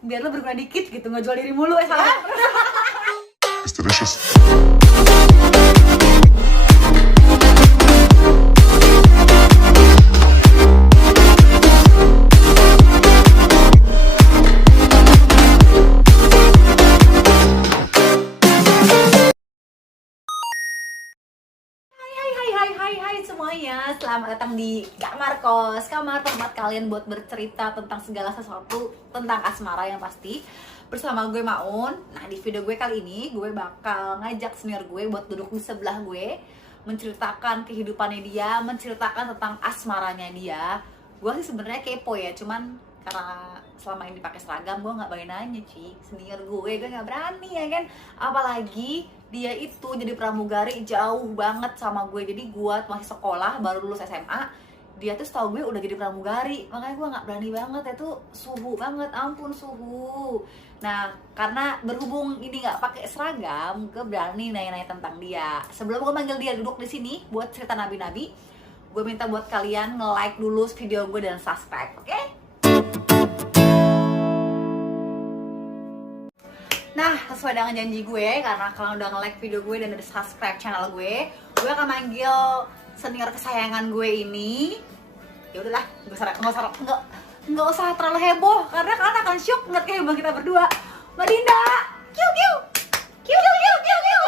biar lo berguna dikit gitu, nggak jual diri mulu salah. It's delicious. Hai semuanya, selamat datang di Kamar Kos, kamar tempat kalian buat bercerita tentang segala sesuatu tentang asmara yang pasti. Bersama gue Maun. Nah, di video gue kali ini gue bakal ngajak senior gue buat duduk di sebelah gue, menceritakan kehidupannya dia, menceritakan tentang asmaranya dia. Gue sih sebenarnya kepo ya, cuman karena selama ini pakai seragam gue nggak berani nanya senior gue nggak berani ya kan, apalagi dia itu jadi pramugari jauh banget sama gue. Jadi gue masih sekolah baru lulus SMA, dia tuh setahu gue udah jadi pramugari, makanya gue nggak berani banget. Itu suhu banget, ampun suhu. Nah, karena berhubung ini nggak pakai seragam, gue berani nanya-nanya tentang dia. Sebelum gue manggil dia duduk di sini buat cerita nabi-nabi, gue minta buat kalian nge-like dulu video gue dan subscribe, oke? Nah, sesuai dengan janji gue, karena kalian udah nge-like video gue dan udah subscribe channel gue akan manggil senior kesayangan gue ini. Ya udahlah, nggak usah terlalu heboh, karena kalian akan shock ngeliat kehebohan kita berdua. Mbak Dinda, kiu kiu, kiu kiu kiu kiu kiu.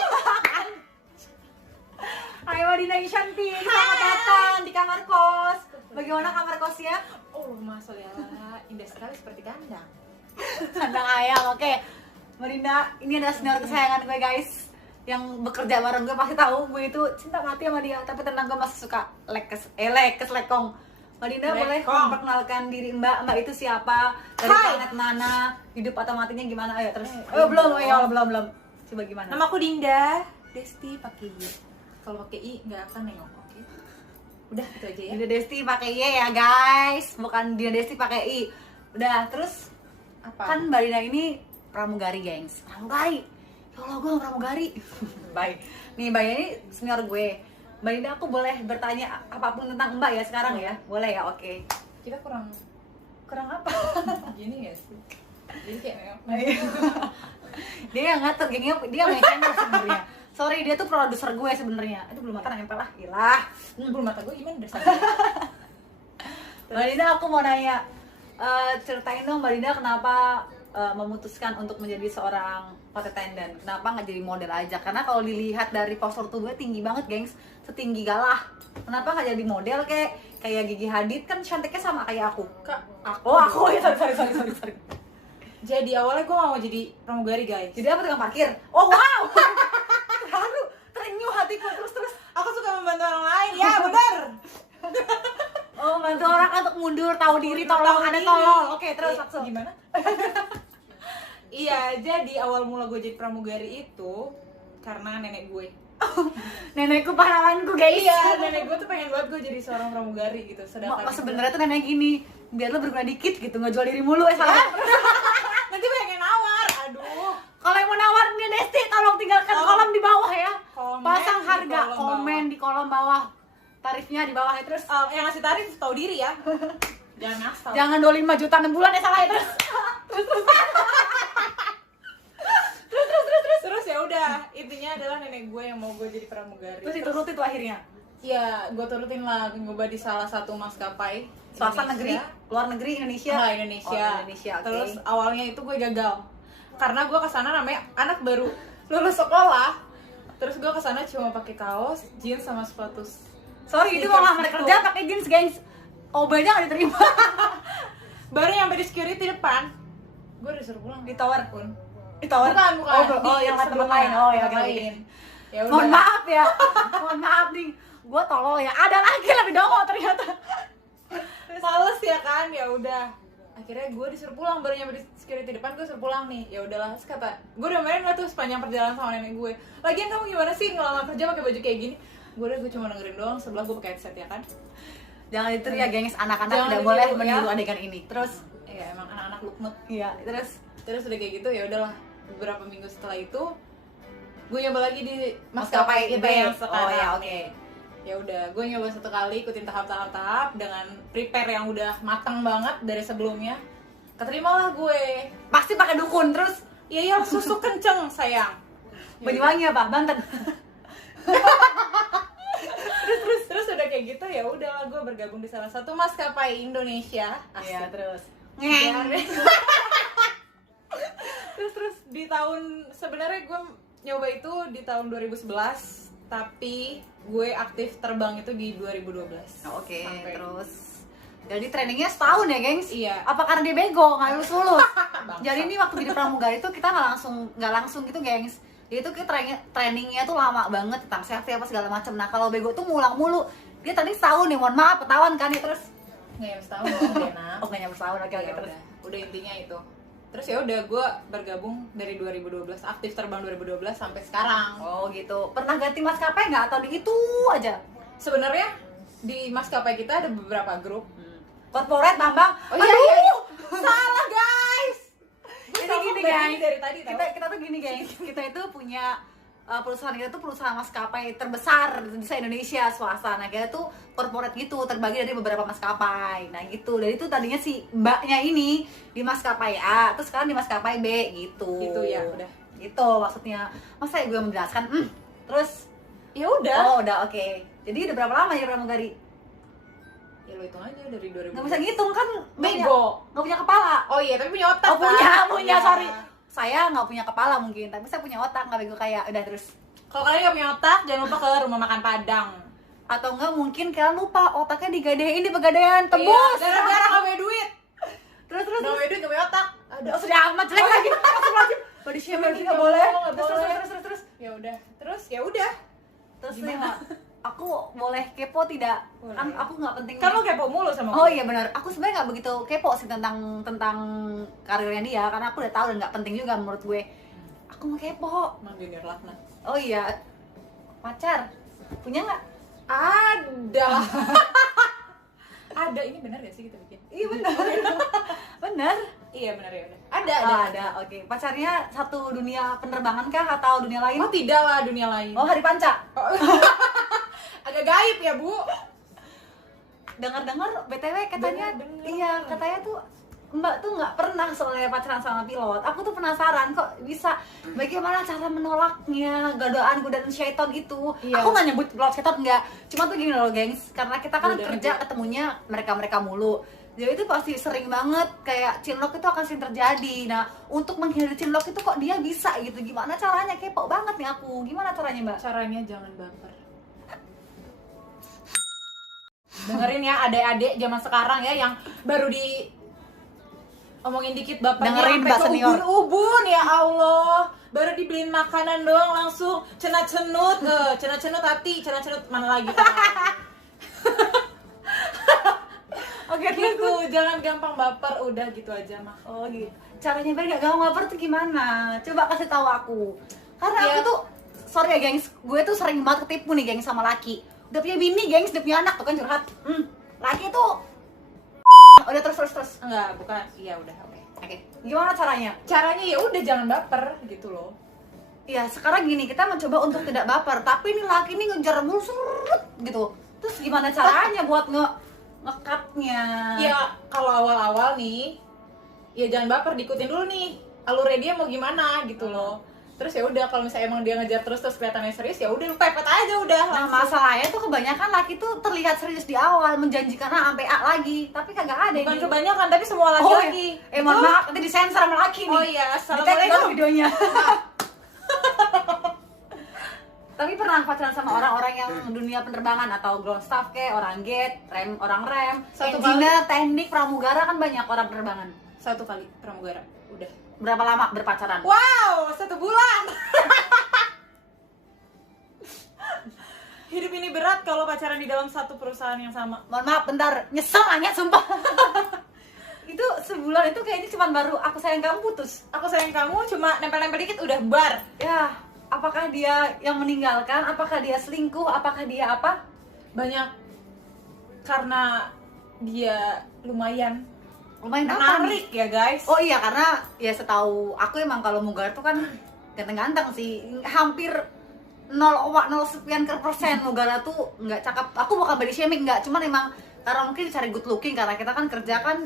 Hai Mbak Dinda yang cantik, selamat datang di kamar kos. Bagaimana kamar kosnya? Oh, Masya Allah, indah sekali seperti kandang. Kandang ayam, oke. Mbak Dinda, ini adalah senior kesayangan gue guys, yang bekerja bareng gue pasti tahu gue itu cinta mati sama dia, tapi tenang gue masih suka lekong. Mbak Dinda boleh memperkenalkan diri Mbak itu siapa, dari planet mana, hidup atau matinya gimana, ayo terus. Belum. Coba gimana? Nama aku Dinda Desti pakai Y. Kalau pakai I nggak akan nengok, oke? Udah itu aja ya. Dinda Desti pakai Y ya guys, bukan Dinda Desti pakai I. Udah, terus Apa? kan Mbak Dinda ini pramugari gengs, pramugari. Ya Allah, gue gak pramugari. Baik, nih Mbak ini senior gue. Mbak Dinda, aku boleh bertanya apapun tentang Mbak ya sekarang ya? Boleh ya, oke. Kita kurang apa? Gini nggak sih? Jadi kayak Dia yang ngatur gengnya, dia yang channel sebenarnya. Sorry, dia tuh produser gue sebenarnya. Itu belum mata nempel lah, ilah. belum mata gue gimana dasarnya? Mbak Dinda, aku mau nanya, ceritain dong Mbak Dinda kenapa memutuskan untuk menjadi seorang flight attendant. Kenapa nggak jadi model aja? Karena kalau dilihat dari postur tubuhnya tinggi banget, gengs, setinggi galah. Kenapa nggak jadi model kayak Gigi Hadid, kan cantiknya sama kayak aku. Kak, Aku ya, sorry. Jadi awalnya gue mau jadi pramugari guys. Jadi apa, tukang parkir? Oh wow, terharu, terenyuh hatiku. Terus. Aku suka membantu orang lain, ya benar. Oh, bantu orang untuk mundur, tahu diri, Tahu tolong, ada diri. tolong. Oke, terus langsung. Gimana? Iya, jadi awal mula gue jadi pramugari itu karena nenek gue. Nenekku pahlawanku guys. Iya, nenek gue tuh pengen banget gue jadi seorang pramugari gitu. Sedangkan Sebenarnya tuh nenek gini, biar lo berguna dikit gitu, nggak jual diri mulu salah. nanti pengen nawar, aduh. Kalau yang mau nawar nih Desti, tolong tinggalkan kolom di bawah ya. Komen Pasang di harga, kolom komen di kolom bawah. Tarifnya di bawah ya, terus. Yang ngasih tarif tahu diri ya. Jangan ngasal. Jangan 25 juta 6 bulan ya salah ya, terus. Terus ya udah, intinya adalah nenek gue yang mau gue jadi pramugari. Terus diturutin tuh akhirnya. Ya, gue turutin lah, nyoba di salah satu maskapai Swasta Indonesia. negeri, luar negeri, Indonesia. Nah, Indonesia. Oh, Indonesia, oke. Terus awalnya itu gue gagal. Karena gue kesana namanya anak baru lulus sekolah. Terus gue kesana cuma pakai kaos, jeans sama sepatu. Sorry, itu mau ngelamar kerja pakai jeans, gengs. OB-nya nggak diterima. Baru nyampe di security depan, gue disuruh pulang. Ditawar. Pun. Ditawar. Bukan. Oh, yang teman lain. Oh, ya oke. Ya Mohon udah. maaf ya. Mohon maaf nih. Gue tolol ya. Ada lagi lebih dongol ternyata. Males ya kan, ya udah. Akhirnya gue disuruh pulang, baru nyampe di security depan gue suruh pulang nih. Ya udahlah, terus kata, gue udah main lah tuh sepanjang perjalanan sama nenek gue. Lagian kamu gimana sih ngelamar kerja pakai baju kayak gini? Gue cuma dengerin doang, sebelah gue pakai headset ya kan. Jangan ditiru ya, gengs. Anak-anak Jangan tidak ditiru, boleh ya. meniru adegan ini. Terus, Iya, emang anak-anak luknut. iya, Terus udah kayak gitu, ya udahlah. Beberapa minggu setelah itu, gue nyoba lagi di maskapai maskapai kita itu yang ya. sekarang. Oh ya, oke. nih. Ya udah, gue nyoba satu kali, ikutin tahap-tahap dengan prepare yang udah matang banget dari sebelumnya. Keterimalah gue. Pasti dukun terus Iya, susu kenceng sayang. Banyuwangi apa? Banten. Terus udah kayak gitu ya udahlah gue bergabung di salah satu maskapai Indonesia. Iya, terus. Dan- terus di tahun sebenarnya gue nyoba itu di tahun 2011 tapi gue aktif terbang itu di 2012. Oke, Sampai- terus jadi trainingnya setahun ya, gengs? Iya. Apa karena dia bego nggak lulus? Bangsat. Jadi ini waktu jadi pramugari itu kita nggak langsung gitu, gengs. Jadi itu kita trainingnya tuh lama banget tentang safety apa segala macam. Nah kalau bego tuh ngulang mulu. Dia tadi setahun nih, mohon maaf, ketahuan kan ya terus. nggak nyampe setahun dong, enak. Oh nggak nyampe setahun, oke Ya terus. udah intinya itu. Terus ya udah gue bergabung dari 2012, aktif terbang 2012 sampai sekarang. Oh gitu. Pernah ganti maskapai nggak atau di itu aja? Sebenarnya di maskapai kita ada beberapa grup. Corporate, Bambang. Oh iya, iya, iya. Salah guys. Jadi gini guys, dari tadi tau. kita tuh gini guys, kita itu punya perusahaan kita tuh perusahaan maskapai terbesar di Indonesia swasta. Nah kita tuh corporate gitu, terbagi dari beberapa maskapai. Nah gitu, dari itu tadinya si mbaknya ini di maskapai A, terus sekarang di maskapai B gitu. Gitu ya, udah. Gitu maksudnya. Masa ya gue menjelaskan? Terus Ya udah. oh udah oke. Jadi udah berapa lama ya pramugari? Ya lo hitung aja dari 2012. Nggak bisa ngitung kan? Bego. Nggak punya kepala. Oh iya, tapi punya otak. Oh punya, kan? punya, Iya. sorry. Saya nggak punya kepala mungkin, tapi saya punya otak, nggak bego kayak udah terus. Kalau kalian nggak punya otak, jangan lupa ke rumah makan Padang. Atau enggak mungkin kalian lupa otaknya digadein di pegadaian, tebus. Iya, gara-gara nggak punya duit. Terus Nggak punya duit, nggak punya otak. Ada. Oh, sudah amat jelek lagi. Astagfirullahaladzim. Body shaming nggak boleh. Nggak Terus boleh. terus. Ya udah. Ya udah. Terus Gimana? nih, Mak, aku boleh kepo tidak? Boleh. Kan aku nggak penting. Kan lo kepo mulu sama Oh gue. iya benar. Aku sebenarnya nggak begitu kepo sih tentang karirnya dia, karena aku udah tahu dan nggak penting juga menurut gue. Aku mau kepo. Emang junior laknat. Oh iya. Pacar punya nggak? Ada. Ada, ini benar gak sih kita bikin? Iya benar. Benar. Iya benar ya udah. Ada, Oh, ada. Oke. Pacarnya satu dunia penerbangan kah atau dunia lain? Oh tidak lah, dunia lain. Oh, hari panca. Oh. Agak gaib ya bu. Dengar-dengar BTW katanya Dengar-dengar. iya, katanya tuh Mbak tuh nggak pernah soalnya pacaran sama pilot. Aku tuh penasaran kok bisa bagaimana cara menolaknya godaan syaitan itu. Iya. Aku nggak nyebut pilot syaitan enggak. Cuma tuh gini loh, gengs. Karena kita kan Godaan kerja juga. ketemunya mereka-mereka mulu. Jadi itu pasti sering banget kayak cinlok itu akan sering terjadi. Nah, untuk menghindari cinlok itu kok dia bisa gitu. Gimana caranya? Kepo banget nih aku. Gimana caranya, Mbak? Caranya jangan baper. Dengerin ya adik-adik zaman sekarang ya yang baru di omongin dikit bapaknya Dengerin, sampai Mbak ke senior. ubun-ubun ya Allah. Baru dibeliin makanan doang langsung cenat-cenut, cenat-cenut hati, cenat-cenut mana lagi? Oke, Gitu, jangan gampang baper, udah gitu aja mah. Oh gitu. Caranya biar gak gampang baper tuh gimana? Coba kasih tahu aku. Karena Ya. aku tuh, sorry ya gengs, gue tuh sering banget ketipu nih gengs sama laki. Udah punya bini gengs, udah punya anak tuh kan curhat. Laki tuh udah terus. Enggak, bukan. Iya udah, oke. Oke, gimana caranya? Caranya ya udah jangan baper gitu loh. Ya sekarang gini, kita mencoba untuk tidak baper, tapi ini laki ini ngejar mulu surut gitu. Terus gimana caranya buat ngekatnya? Ya kalau awal-awal nih, ya jangan baper, diikutin dulu nih alurnya dia mau gimana gitu loh. Terus ya udah kalau misalnya emang dia ngejar terus kelihatannya serius ya udah lu pepet aja udah Nah langsung. masalahnya tuh kebanyakan laki tuh terlihat serius di awal, menjanjikan A sampai A lagi, tapi kagak ada Bukan yang kebanyakan tapi semua laki-laki. iya. Mohon maaf, nanti disensor sama laki nih. Oh iya, Di-tag assalamualaikum. dong videonya. Tapi pernah pacaran sama orang-orang yang dunia penerbangan atau ground staff kayak orang gate, orang rem, Satu engineer, teknik, pramugara kan banyak orang penerbangan. Satu kali pramugara, udah. Berapa lama berpacaran? Wow, 1 bulan. Hidup ini berat kalau pacaran di dalam satu perusahaan yang sama. Mohon maaf, bentar, nyesel nanya sumpah. Itu sebulan itu kayaknya cuma baru aku sayang kamu putus. Aku sayang kamu cuma nempel-nempel dikit udah bar. Ya, apakah dia yang meninggalkan? Apakah dia selingkuh? Apakah dia apa? Banyak karena dia lumayan Lumayan apa nih? menarik ya guys. Oh iya, karena ya setahu aku emang kalau Mugar tuh kan ganteng-ganteng sih. Hampir 0,0 sekian %. Mugara tuh nggak cakep. Aku bukan body shaming, nggak. Cuman emang karena mungkin cari good looking, karena kita kan kerja kan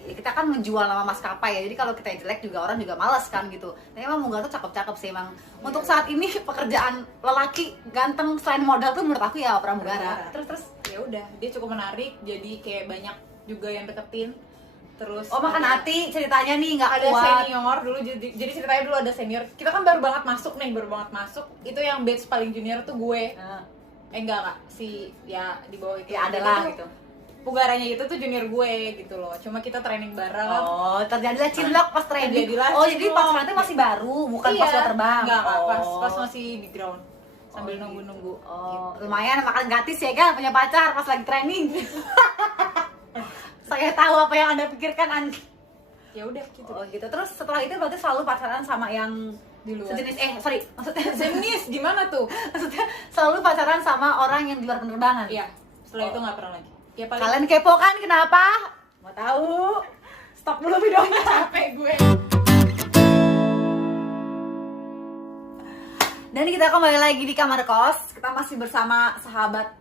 kita kan menjual nama maskapai ya, jadi kalau kita jelek juga orang juga males kan gitu. Tapi emang Muga tuh cakep-cakep sih emang. Untuk saat ini pekerjaan lelaki ganteng selain modal tuh menurut aku ya pramugara. Terus ya udah, dia cukup menarik, jadi kayak banyak juga yang deketin. Terus Oh makan hati ceritanya nih nggak ada kuat. senior dulu, jadi ceritanya dulu ada senior. Kita kan baru banget masuk. Itu yang batch paling junior tuh gue. Enggak si ya di bawah itu. Ya Jadi adalah tuh, gitu. Pugaranya itu tuh junior gue gitu loh. Cuma kita training bareng. Oh, terjadilah cinlok pas training. Terjadilah Oh, jadi cinlok. pas nanti masih baru, bukan Iya. pas lo terbang. Enggak, Oh. pas masih di ground sambil nunggu-nunggu. Oh, Gitu. lumayan makan gratis ya kan punya pacar pas lagi training. Saya tahu apa yang Anda pikirkan Anda. Ya udah gitu. Oh, gitu. Terus setelah itu berarti selalu pacaran sama yang Di luar. sejenis maksudnya Jenis gimana tuh? maksudnya selalu pacaran sama orang yang di luar penerbangan. Iya. Setelah itu nggak pernah lagi. Ya paling Kalian kepo kan kenapa? Mau tahu? Stop dulu videonya. capek gue. Dan kita kembali lagi di kamar kos. Kita masih bersama sahabat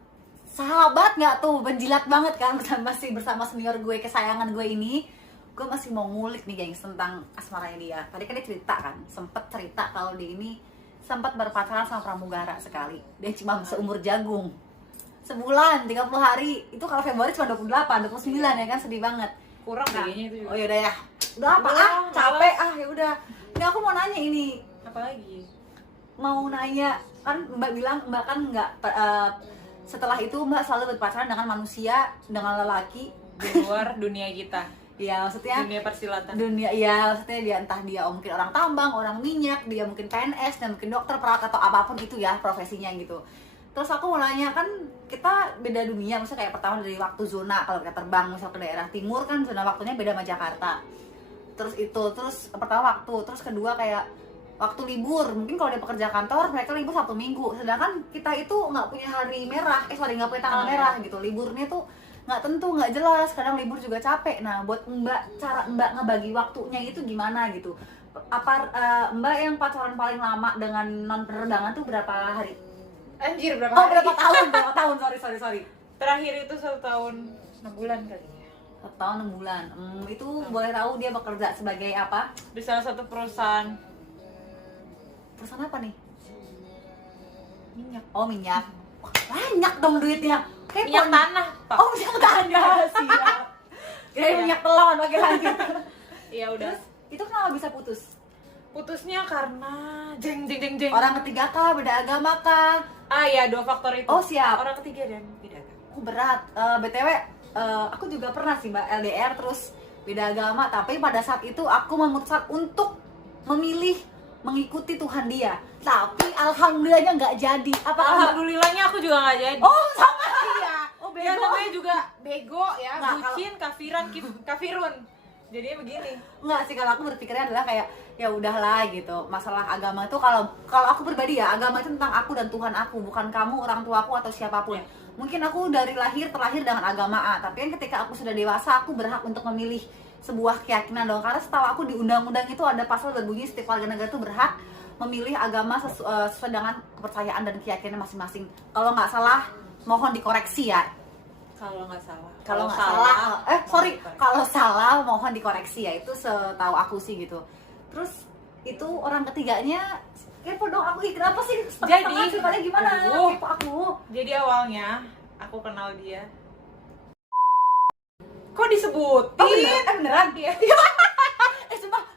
nggak tuh, penjilat banget kan. Kita masih bersama senior gue kesayangan gue ini. Gue masih mau ngulik nih gengs tentang asmaranya dia. Tadi kan dia cerita kan, sempet cerita kalau dia ini sempat berpacaran sama pramugara sekali. Dia cuma seumur jagung, sebulan 30 hari. Itu kalau Februari cuma 28, 29 ya kan, sedih banget. Kurang Nah, kayaknya itu juga. oh yaudah ya, udah apa Udah, capek ya udah. Ini aku mau nanya ini, Apalagi? mau nanya kan Mbak bilang Mbak kan nggak setelah itu Mbak selalu berpacaran dengan manusia, dengan lelaki. Di luar dunia kita. Ya maksudnya Dunia persilatan. dunia, ya maksudnya dia entah dia mungkin orang tambang, orang minyak, dia mungkin PNS, dan mungkin dokter, perawat atau apapun itu ya profesinya gitu. Terus aku mau nanya kan kita beda dunia, maksudnya kayak pertama dari waktu zona, kalau kita terbang misal ke daerah timur kan zona waktunya beda sama Jakarta. Terus pertama waktu, terus kedua kayak waktu libur, mungkin kalau dia pekerja kantor mereka libur Sabtu Minggu, sedangkan kita itu nggak punya hari merah, nggak punya tanggal merah gitu, liburnya tuh nggak tentu, nggak jelas, kadang libur juga capek. Nah buat Mbak, cara Mbak ngebagi waktunya itu gimana gitu? Apa Mbak yang pacaran paling lama dengan non penerbangan tuh berapa hari? Anjir, berapa Oh hari? berapa tahun, sorry Terakhir itu 1 tahun 6 bulan kali ya. 1 tahun 6 bulan. Itu boleh tahu dia bekerja sebagai apa? Di salah satu perusahaan Perusahaan apa nih? minyak. Oh minyak. Wah, banyak dong duitnya. Kayak Minyak tanah, Pak. Oh minyak tanah, siap. Kayak minyak telon, oke lanjut. Iya udah. Terus itu kenapa bisa putus? Putusnya karena jeng. Orang ketiga kah? Beda agama kah? Ah ya, 2 faktor itu. Oh, siap. Orang ketiga dan beda agama. Oh berat. BTW, aku juga pernah sih Mbak LDR terus beda agama. Tapi pada saat itu aku memutuskan untuk memilih mengikuti Tuhan dia. Tapi alhamdulillahnya nggak jadi. Apa Alhamdulillahnya aku juga nggak jadi. Oh sama. Iya. Oh Ya bego. namanya juga bego ya, Nggak, bucin, kafirun. Jadinya begini. Enggak sih, kalau aku berpikirnya adalah kayak ya udahlah gitu. Masalah agama itu kalau aku pribadi ya, agama itu tentang aku dan Tuhan aku, bukan kamu, orang tuaku atau siapapun. Ya. Mungkin aku dari terlahir dengan agama A, tapi kan ketika aku sudah dewasa aku berhak untuk memilih sebuah keyakinan dong. Karena setahu aku di undang-undang itu ada pasal berbunyi setiap warga negara itu berhak memilih agama sesuai dengan kepercayaan dan keyakinan masing-masing. Kalau nggak salah, mohon dikoreksi ya. Kalau nggak salah. Kalau nggak salah, kalau salah mohon dikoreksi ya, itu setahu aku sih gitu. Terus itu orang ketiganya kepo dong aku, kenapa sih setengah-setengah ceritanya gimana? Kepo aku. Jadi awalnya aku kenal dia. Kok disebutin? Oh beneran? Iya.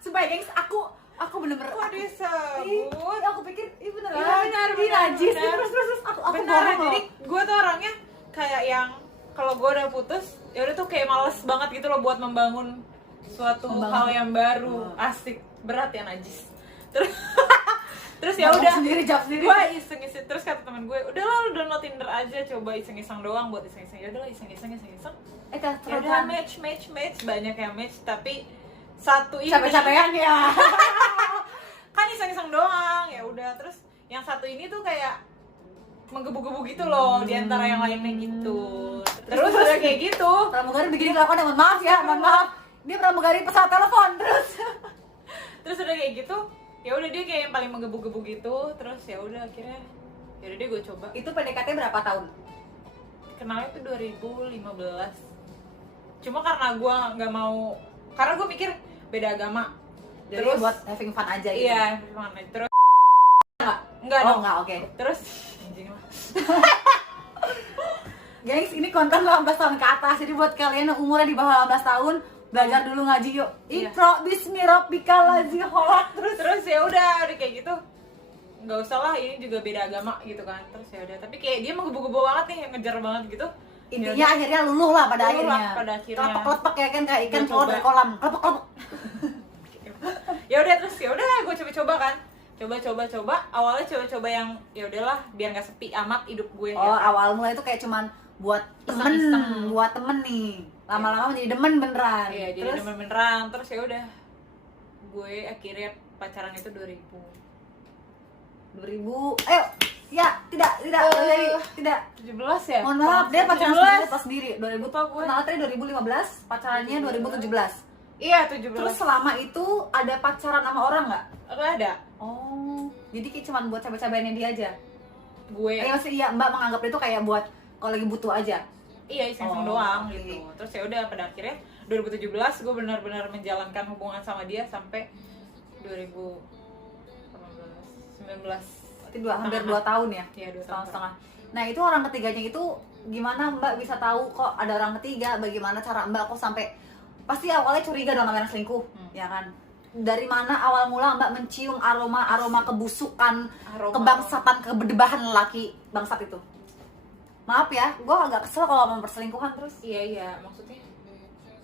Sumpah ya gengs, aku bener-bener Kok disebut? aku pikir, beneran. Iya, benar. Najis. Benar. Terus aku Beneran, bohong jadi loh. gue tuh orangnya kayak yang kalau gue udah putus, ya udah tuh kayak males banget gitu loh buat membangun suatu hal yang baru. Asik, berat ya najis. Terus ya Ngomong udah sendiri, jawab sendiri. gue iseng-iseng, terus kata teman gue, udahlah lu download Tinder aja, coba iseng-iseng doang buat iseng-iseng. Ya udahlah iseng-iseng. Kan Ya udah match, banyak yang match, tapi satu ini capek-capekan ya. kan iseng-iseng doang. Ya udah, terus yang satu ini tuh kayak menggebu-gebu gitu loh di antara yang lainnya gitu. Terus udah kayak gitu. Pramugari begini kelakuan, mohon maaf ya, mohon maaf. Dia pramugari pesawat telepon Terus udah kayak gitu, ya udah dia kayak yang paling menggebu-gebu gitu. Terus ya udah akhirnya ya udah deh gue coba. Itu PDKT berapa tahun? kenalnya tuh 2015. Cuma karena gue nggak mau, karena gue mikir beda agama. Jadi Terus buat having fun aja gitu. iya, gimana? Terus enggak Oh dong. enggak, oke. Terus anjing lah. Guys, ini konten 18 tahun ke atas. Jadi buat kalian yang umurnya di bawah 18 tahun, belajar dulu ngaji yuk. Iya. Iqra bismillahirrahmanirrahim. Terus ya udah kayak gitu. Nggak usah lah, ini juga beda agama gitu kan. Terus ya udah, tapi kayak dia menggebu-gebu banget nih, ngejar banget gitu. Intinya akhirnya luluh lah pada Luluh lah akhirnya. pada akhirnya. Kelepek-kelepek ya kan kayak ikan Gua keluar coba. dari kolam. Kelepek-kelepek. Ya udah, terus ya udah gue coba-coba kan. Coba. Awalnya coba-coba yang ya udahlah biar nggak sepi amat hidup gue. Oh, ya. awal mulai itu kayak cuman buat temen, Iseng-iseng. buat temen nih. Lama-lama menjadi demen beneran. Iya, jadi Terus beneran. Terus ya udah, gue akhirnya pacaran itu 2000. 2000, ayo, ya tidak, jadi tidak. 17 ya? Mohon maaf, dia pacaran 17. sendiri pas sendiri. 2000 Lupa gue. kenal tadi 2015, pacarannya 2017. Iya, 17. Terus selama itu ada pacaran sama orang nggak? Nggak ada. Oh, jadi kayak cuman buat cabai-cabainnya dia aja. Gue Maksudnya iya, Mbak menganggap itu kayak buat kalau lagi butuh aja. iya iseng-iseng Oh, doang oke. gitu. Terus ya udah pada akhirnya 2017 gue benar-benar menjalankan hubungan sama dia sampai 2019. Berarti hampir 2 tahun ya? Iya, 2 tahun Setengah-setengah. Nah, itu orang ketiganya itu gimana Mbak bisa tahu kok ada orang ketiga? Bagaimana cara Mbak kok sampai pasti awalnya curiga dong namanya selingkuh, ya kan? Dari mana awal mula Mbak mencium aroma kebusukan, Aroma. kebangsatan, keberdebahan lelaki bangsat itu? Maaf ya, gue agak kesel kalau mau perselingkuhan terus. Iya, maksudnya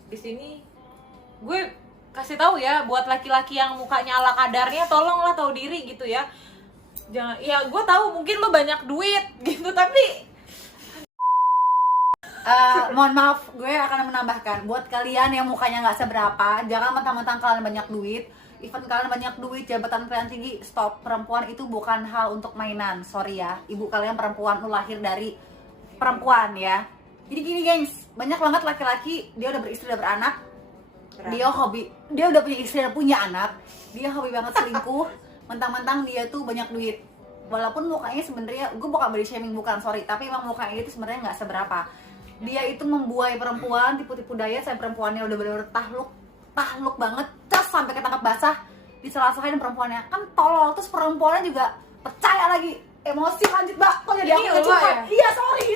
di sini gue kasih tahu ya buat laki-laki yang mukanya ala kadarnya, tolonglah tahu diri gitu ya. Jangan, ya gue tahu mungkin lo banyak duit gitu, tapi Mohon maaf, gue akan menambahkan buat kalian yang mukanya nggak seberapa, jangan mentang-mentang kalian banyak duit, even kalian banyak duit, jabatan kalian tinggi, stop. Perempuan itu bukan hal untuk mainan, sorry ya. Ibu kalian perempuan, lu lahir dari perempuan ya. Jadi gini gengs, banyak banget laki-laki dia udah beristri, udah beranak, dia udah punya istri dan punya anak, dia hobi banget selingkuh, mentang-mentang dia tuh banyak duit. Walaupun mukanya sebenarnya, gue bukan body shaming, bukan, sorry, tapi emang mukanya itu sebenarnya nggak seberapa. Dia itu membuai perempuan, tipu-tipu daya sampai perempuannya udah bener-bener tahluk banget, cas sampai ketangkap basah, disalah-salahin perempuannya, kan tolol. Terus perempuannya juga percaya lagi, emosi lanjut Mbak, kok jadi aku Ini nggak lo curhat? ya? Iya sorry.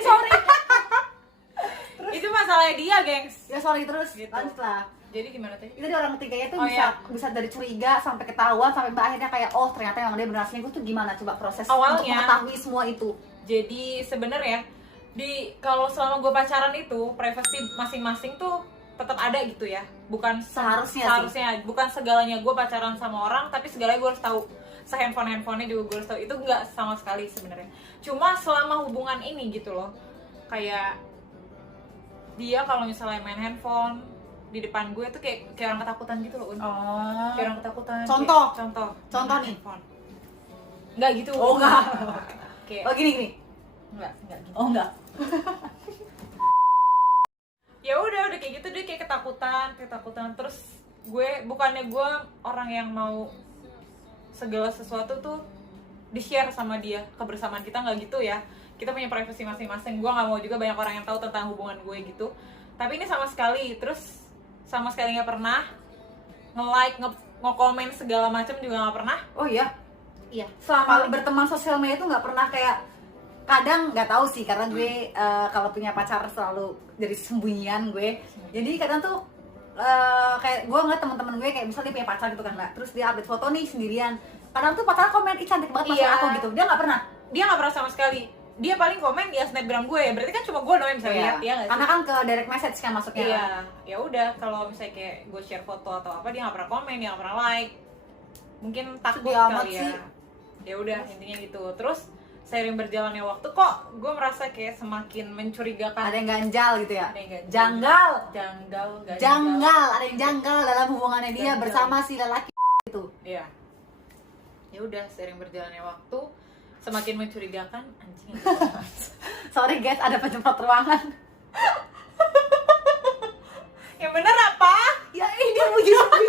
itu masalahnya dia, gengs. Ya sorry, terus Gitu. lanjut lah. Jadi gimana tadi? Itu dari orang ketiganya tuh Oh, bisa dari curiga sampai ketahuan sampai Mbak akhirnya kayak oh ternyata emang dia benar selingkuh tuh gimana coba proses Awalnya. untuk mengetahui semua itu. Jadi sebenarnya kalau selama gue pacaran itu privasi masing-masing tuh tetap ada gitu ya, bukan Seharusnya bukan segalanya gue pacaran sama orang tapi segalanya gue harus tahu, handphonenya juga gue harus tahu, itu nggak sama sekali sebenarnya. Cuma selama hubungan ini gitu loh, kayak dia kalau misalnya main handphone di depan gue tuh kayak orang ketakutan gitu loh, Oh. kayak orang ketakutan. Contoh Contoh nih. handphone. Nggak gitu. Oh enggak. Kayak Oh gini. nggak gitu. Oh enggak. Ya udah kayak gitu, dia kayak ketakutan. Terus bukannya gue orang yang mau segala sesuatu tuh di share sama dia, kebersamaan kita nggak gitu ya, kita punya privasi masing-masing. Gue nggak mau juga banyak orang yang tahu tentang hubungan gue gitu, tapi ini sama sekali nggak pernah nge-like, nge-komen segala macam juga nggak pernah. Oh iya. Iya, Selama berteman sosial media tuh nggak pernah kayak kadang nggak tahu sih karena gue kalau punya pacar selalu jadi sembunyian gue. Jadi kadang tuh kayak gue ngeliat teman-teman gue kayak misalnya dia punya pacar gitu kan Mbak, terus dia update foto nih sendirian. Kadang tuh pacar komen, ih cantik banget pacar Iya. aku gitu. Dia nggak pernah. dia nggak pernah sama sekali. Dia paling komen ya snapgram gue, berarti kan cuma gue dong yang bisa lihat, ya nggak sih? Karena kan ke direct message kan masuknya. Iya, ya udah kalau misalnya kayak gue share foto atau apa dia nggak pernah komen, dia nggak pernah like, mungkin takut Sedih amat kali sih. ya. Ya udah intinya gitu. Terus seiring berjalannya waktu kok gue merasa kayak semakin mencurigakan. Ada yang ganjal gitu ya. Ada yang ganjal. Janggal. ganjal. Janggal, ada yang janggal dalam hubungannya dia Janggal. bersama si lelaki itu. Iya. Ya udah seiring berjalannya waktu semakin mencurigakan, anjing. Sorry guys, ada penyemprot ruangan. Yang bener apa? Ya ini puji sendiri.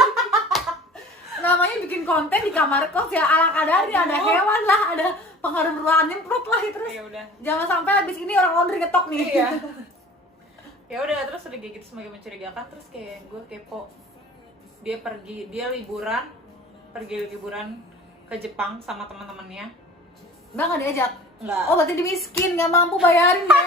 Namanya bikin konten di kamar kos ya ala kadarnya, ada hewan lah, ada pengaruh ruangan nyemprot lah terus. Ya udah. Jangan sampai habis ini orang laundry ngetok nih. Iya. Ya udah, terus udah kayak gitu semakin mencurigakan, terus kayak gue kepo. Dia pergi liburan ke Jepang sama teman-temannya. Mbak nggak diajak? Enggak. Oh berarti dia miskin, nggak mampu bayarin ya.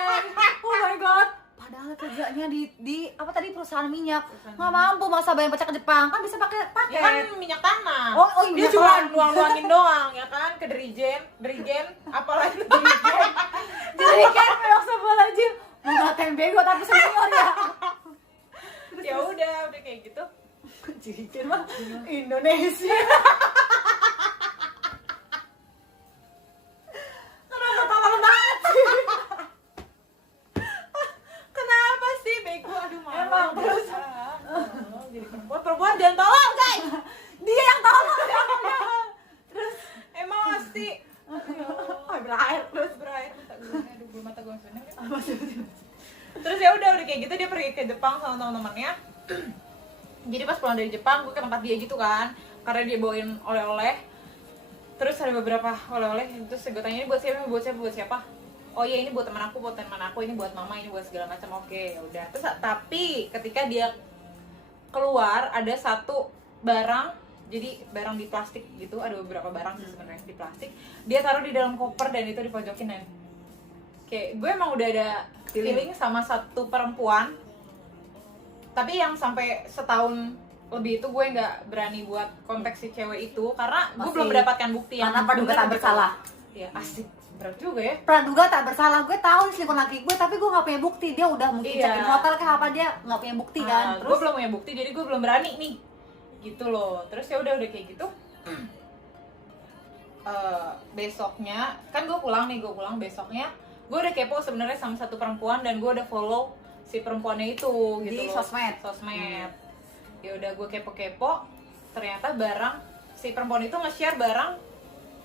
Oh my god. Padahal kerjanya di apa tadi perusahaan minyak, nggak mampu masa bayar pajak ke Jepang, kan bisa pakai Ya kan paket. minyak tanah. Oh, dia minyak cuma tanah. nuang-nuangin doang ya kan ke dirigen, apalagi Jadi kan memang sebelajim mau ngatain bego tapi senior ya. ya udah kayak gitu. Jadi mah Indonesia. Kenapa tolong banget sih? Kenapa sih bego? Aduh malu. Emang, terus? Jadi perempuan jangan tolong guys. Dia yang tolong. Terus emang pasti Berair terus. berair mata gue seneng. Terus ya udah kayak gitu dia pergi ke Jepang sama teman-temannya. Jadi pas pulang dari Jepang gue ke tempat dia gitu kan, karena dia bawain oleh-oleh. Terus ada beberapa oleh-oleh, terus gue tanya ini buat siapa? Oh iya ini buat teman aku, ini buat mama, ini buat segala macam. Oke, ya udah. Terus tapi ketika dia keluar ada satu barang, jadi barang di plastik gitu, ada beberapa barang sih sebenarnya di plastik. Dia taruh di dalam koper dan itu dipojokin dan kayak gue emang udah ada feeling sama satu perempuan. Tapi yang sampai setahun lebih itu gue nggak berani buat kontak si cewek itu karena gue Masih. belum mendapatkan bukti yang Karena praduga bener tak gitu. bersalah. Ya asik, berat juga ya. Praduga tak bersalah, gue tahu nih selingkuh laki gue tapi gue nggak punya bukti. Dia udah mungkin Iya. check-in hotel kayak apa, dia nggak punya bukti kan. Gue Terus belum punya bukti jadi gue belum berani nih gitu loh. Terus ya udah kayak gitu. Besoknya kan gue pulang besoknya gue udah kepo sebenarnya sama satu perempuan dan gue udah follow si perempuannya itu gitu Di loh. sosmed. Ya udah gue kepo ternyata barang si perempuan itu nge-share barang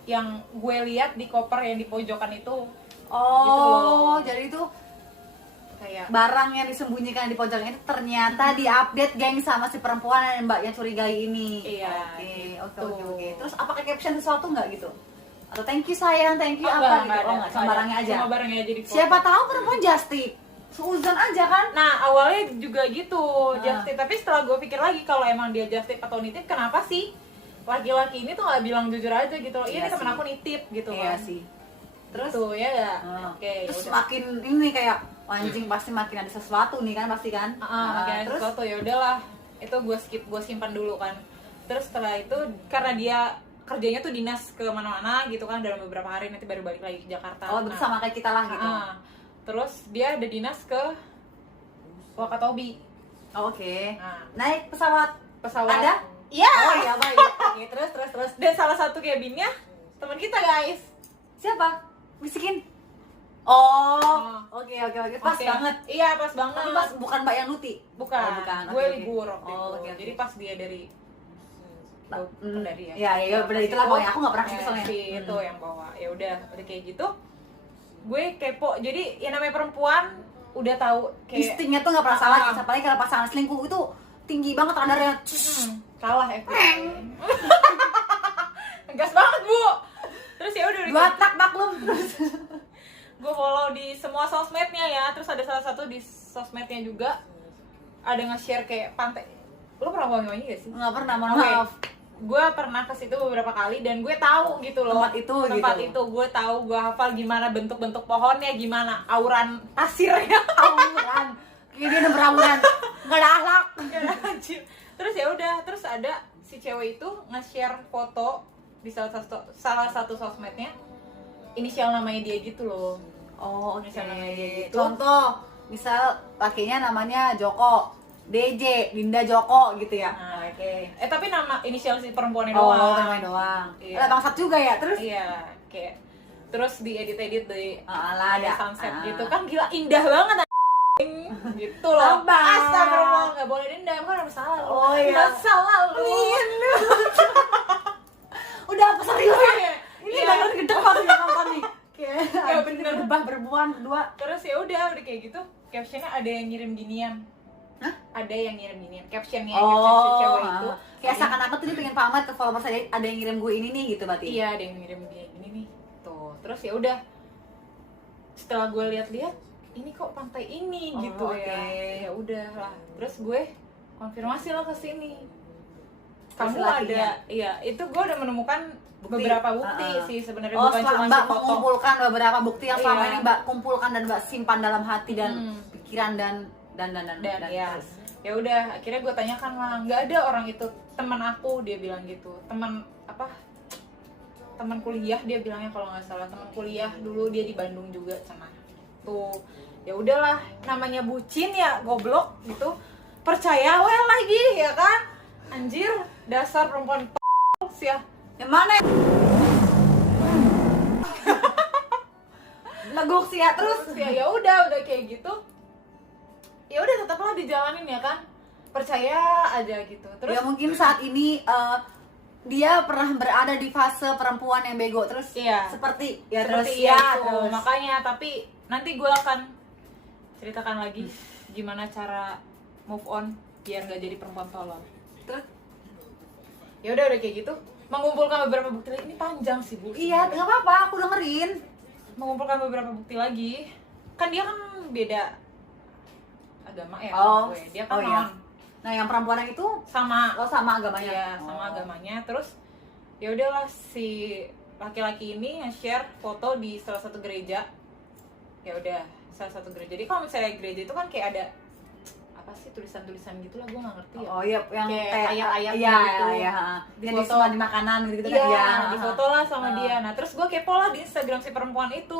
yang gue lihat di koper yang di pojokan itu gitu loh. Jadi itu kayak barang yang disembunyikan di pojok itu ternyata diupdate geng sama si perempuan yang mbak yang curigai ini. Iya, Oke. gitu. Terus apakah caption sesuatu nggak gitu? Atau thank you sayang, thank you Enggak, apa gitu? enggak ada, Oh nggak, cuma barangnya aja. Cuma barangnya aja di foto. Siapa tahu perempuan just tip, seuzon aja kan? Nah awalnya juga gitu Ah. just tip, tapi setelah gue pikir lagi kalau emang dia just tip atau nitip, kenapa sih laki-laki ini tuh nggak bilang jujur aja gitu loh? Iya Ini temen sih. aku nitip gitu Iya kan. sih. Terus Tuh ya nggak? Oke, terus yaudah. makin ini kayak anjing pasti makin ada sesuatu nih kan pasti kan? Makanya terus sesuatu ya udahlah itu gue simpan dulu kan. Terus setelah itu karena dia kerjanya tuh dinas ke mana-mana gitu kan dalam beberapa hari, nanti baru balik lagi ke Jakarta. oh berarti sama kayak kita lah gitu. Terus dia ada dinas ke Wakatobi. Oke. Nah, Naik pesawat pesawat ada? iya. Oh iya baik. Oke, terus. Dan salah satu cabinnya teman kita guys. Siapa? Bisikin. Oh, Oh. oke. Pas Oke. banget. Iya pas banget. Tapi pas bukan Mbak yang Nuti. Bukan, Oh, bukan. gue Oke, libur oke. waktu Oh, itu. oke. Jadi pas dia dari dari Iya, iya, benar pas itulah itu, pokoknya. Aku nggak pernah ya, soalnya. si itu yang bawa. Ya udah kayak gitu. Gue kepo. Jadi yang namanya perempuan udah tahu kayak Instingnya tuh nggak pernah salah, Ah. apalagi kalau pasangan selingkuh itu tinggi banget radarnya. kalah gas banget bu. Terus ya udah Dua tak maklum. Terus gue follow di semua sosmednya ya. Terus ada salah satu di sosmednya juga ada nge-share kayak pantai. Lo pernah wangi-wangi gak sih? nggak pernah, mohon Oke. maaf. Gue pernah ke situ beberapa kali dan gue tahu gitu loh Tempat itu tempat gitu. itu gue tahu, gue hafal gimana bentuk-bentuk pohonnya, gimana auran pasirnya. Awuran. Kayak dia udah berawuran. Nggak ada akhlak. Anjir. Terus ya udah, terus ada si cewek itu nge-share foto di salah satu sosmednya, inisial namanya dia gitu loh. Oh, oke. Misalnya kayak gitu. Contoh, misal lakinya namanya Joko, DJ, Dinda Joko gitu ya. Nah, Oke. tapi nama inisial si perempuannya Oh, doang. namanya doang. Iya. Ada bangsat juga ya, terus? Iya, kayak terus diedit-edit di Alah, ada. sunset Ah. gitu kan, gila indah banget anjing. Gitu loh. Sabar. Astagfirullah, nggak boleh dendam kan, masa lalu. Oh, iya. Masa lalu. Udah apa serius? Ini Iya. udah gede banget nih nonton nih. Kayak Ya, anjing, bener. Rebah berbuan berdua. Terus ya udah kayak gitu. Captionnya ada yang ngirim ginian. Hah? Ada yang ngirim ginian. Captionnya caption si cewek itu. kayak seakan-akan tuh dia pengen pamer ke follower saya, ada yang ngirim gue ini nih gitu berarti. Iya, ada yang ngirim gini nih. Tuh. Terus ya udah, setelah gue lihat-lihat ini kok pantai ini gitu ya udah lah. Terus gue konfirmasi lah ke sini, kamu ada, iya itu gue udah menemukan beberapa bukti sih sebenarnya, bukan cuma Mbak foto. mengumpulkan beberapa bukti yang selama Iya. ini Mbak kumpulkan dan Mbak simpan dalam hati dan pikiran dan Ya ya udah, akhirnya gue tanyakan lah, nggak ada orang itu teman aku, dia bilang gitu, teman kuliah dia bilangnya kalau nggak salah, teman kuliah dulu dia di Bandung juga sana tuh. Ya udahlah, namanya bucin ya goblok gitu, percaya well lagi ya kan, anjir dasar perempuan ya. yang mana neguk sih ya. Terus Ya udah kayak gitu, ya udah tetaplah dijalanin ya kan, percaya aja gitu. Terus ya mungkin saat ini dia pernah berada di fase perempuan yang bego terus Iya. seperti seperti itu, makanya. Tapi nanti gue akan ceritakan lagi gimana cara move on biar nggak jadi perempuan tolol. terus Ya udah kayak gitu, mengumpulkan beberapa bukti lagi. Ini panjang sih Bu. iya nggak apa-apa, aku dengerin. Mengumpulkan beberapa bukti lagi, kan dia kan beda agama ya. Oh, gue. Dia kan iya. non. Nah yang perempuan itu Sama sama agamanya. Iya, sama agamanya. Terus ya udahlah, si laki-laki ini nge-share foto di salah satu gereja. Ya udah, salah satu gereja. Jadi kalau misalnya gereja itu kan kayak ada apa sih, tulisan-tulisan gitulah, gue nggak ngerti ya. Oh iya, yang Kayak ayat-ayat iya, gitu. iya. Di Yang foto. disimpan di makanan gitu Iya, kan. di foto lah sama dia. Nah, terus gue kepo lah di Instagram si perempuan itu,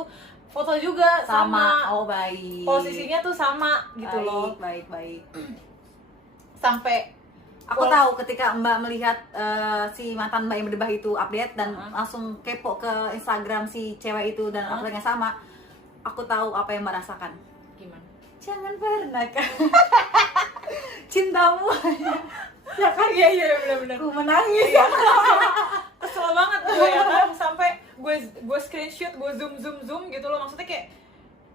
foto juga sama. Oh baik. Posisinya tuh sama gitu baik, loh. Baik. Sampai Aku tahu ketika Mbak melihat si mantan Mbak yang berdebah itu update dan langsung kepo ke Instagram si cewek itu dan update-nya sama. Aku tahu apa yang Mbak rasakan. gimana? Jangan pernah kan cintamu Ya kan, iya benar-benar. ku menangis. Kesel banget gue ya kan, sampai gue screenshot, gue zoom gitu loh, maksudnya kayak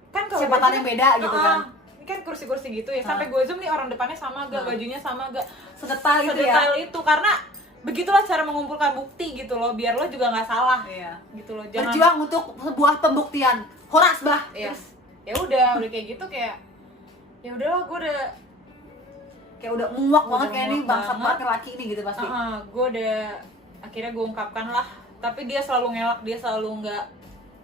kan kalau Siapa tahu yang beda gitu kan. ini kan kursi-kursi gitu ya, sampai gue zoom nih orang depannya sama gak, bajunya sama gak, Sedetail itu ya. sedetail itu, karena begitulah cara mengumpulkan bukti gitu loh, biar lo juga nggak salah Iya. gitu loh. Jangan, Berjuang untuk sebuah pembuktian. Horas bah. ya, ya udah kayak gitu, kayak ya udahlah, gue udah Kayak udah muak Udah banget kayak ini muak bangsat banget. banget laki ini gitu pasti. gue udah akhirnya gue ungkapkan lah, tapi dia selalu ngelak, dia selalu nggak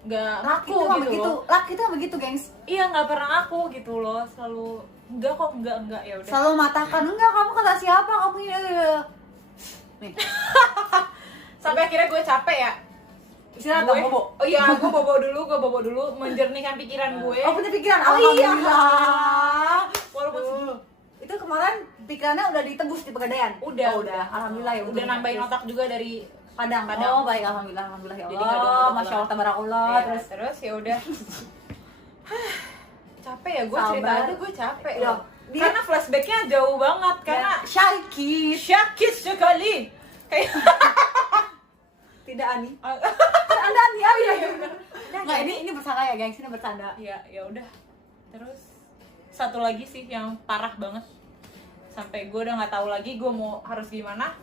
Laki ngaku itu mah gitu begitu, loh. laki itu mah begitu, gengs. Iya, nggak pernah ngaku gitu loh, selalu enggak kok, enggak, ya udah. Selalu matakan, enggak kamu kata siapa, kamu ini. Nih, Sampai akhirnya gue capek ya. istirahat Gue, dong, bobo. oh iya, gue bobo dulu menjernihkan pikiran gue. Oh punya pikiran, Oh iya. alhamdulillah. Walaupun Itu kemarin pikirannya udah ditebus di Pegadaian. udah, Oh, udah. Alhamdulillah ya. udah nambahin otak juga dari Padang. Padang. Oh baik, alhamdulillah ya Jadi Allah. nggak double-double. Masya Allah, tabarakallah. ya, Terus terus ya udah. Capek ya, gue Sabar. cerita aja gue capek Iya. loh. Dia- Karena flashbacknya jauh banget, karena Syakit. syakit sekali. Kayak Tidak Ani. Anda Ani, oh iya benar. Nggak, ini bercanda ya, gengs. Ini bercanda. Ya udah. Terus satu lagi sih yang parah banget, sampai gue udah nggak tahu lagi gue mau harus gimana.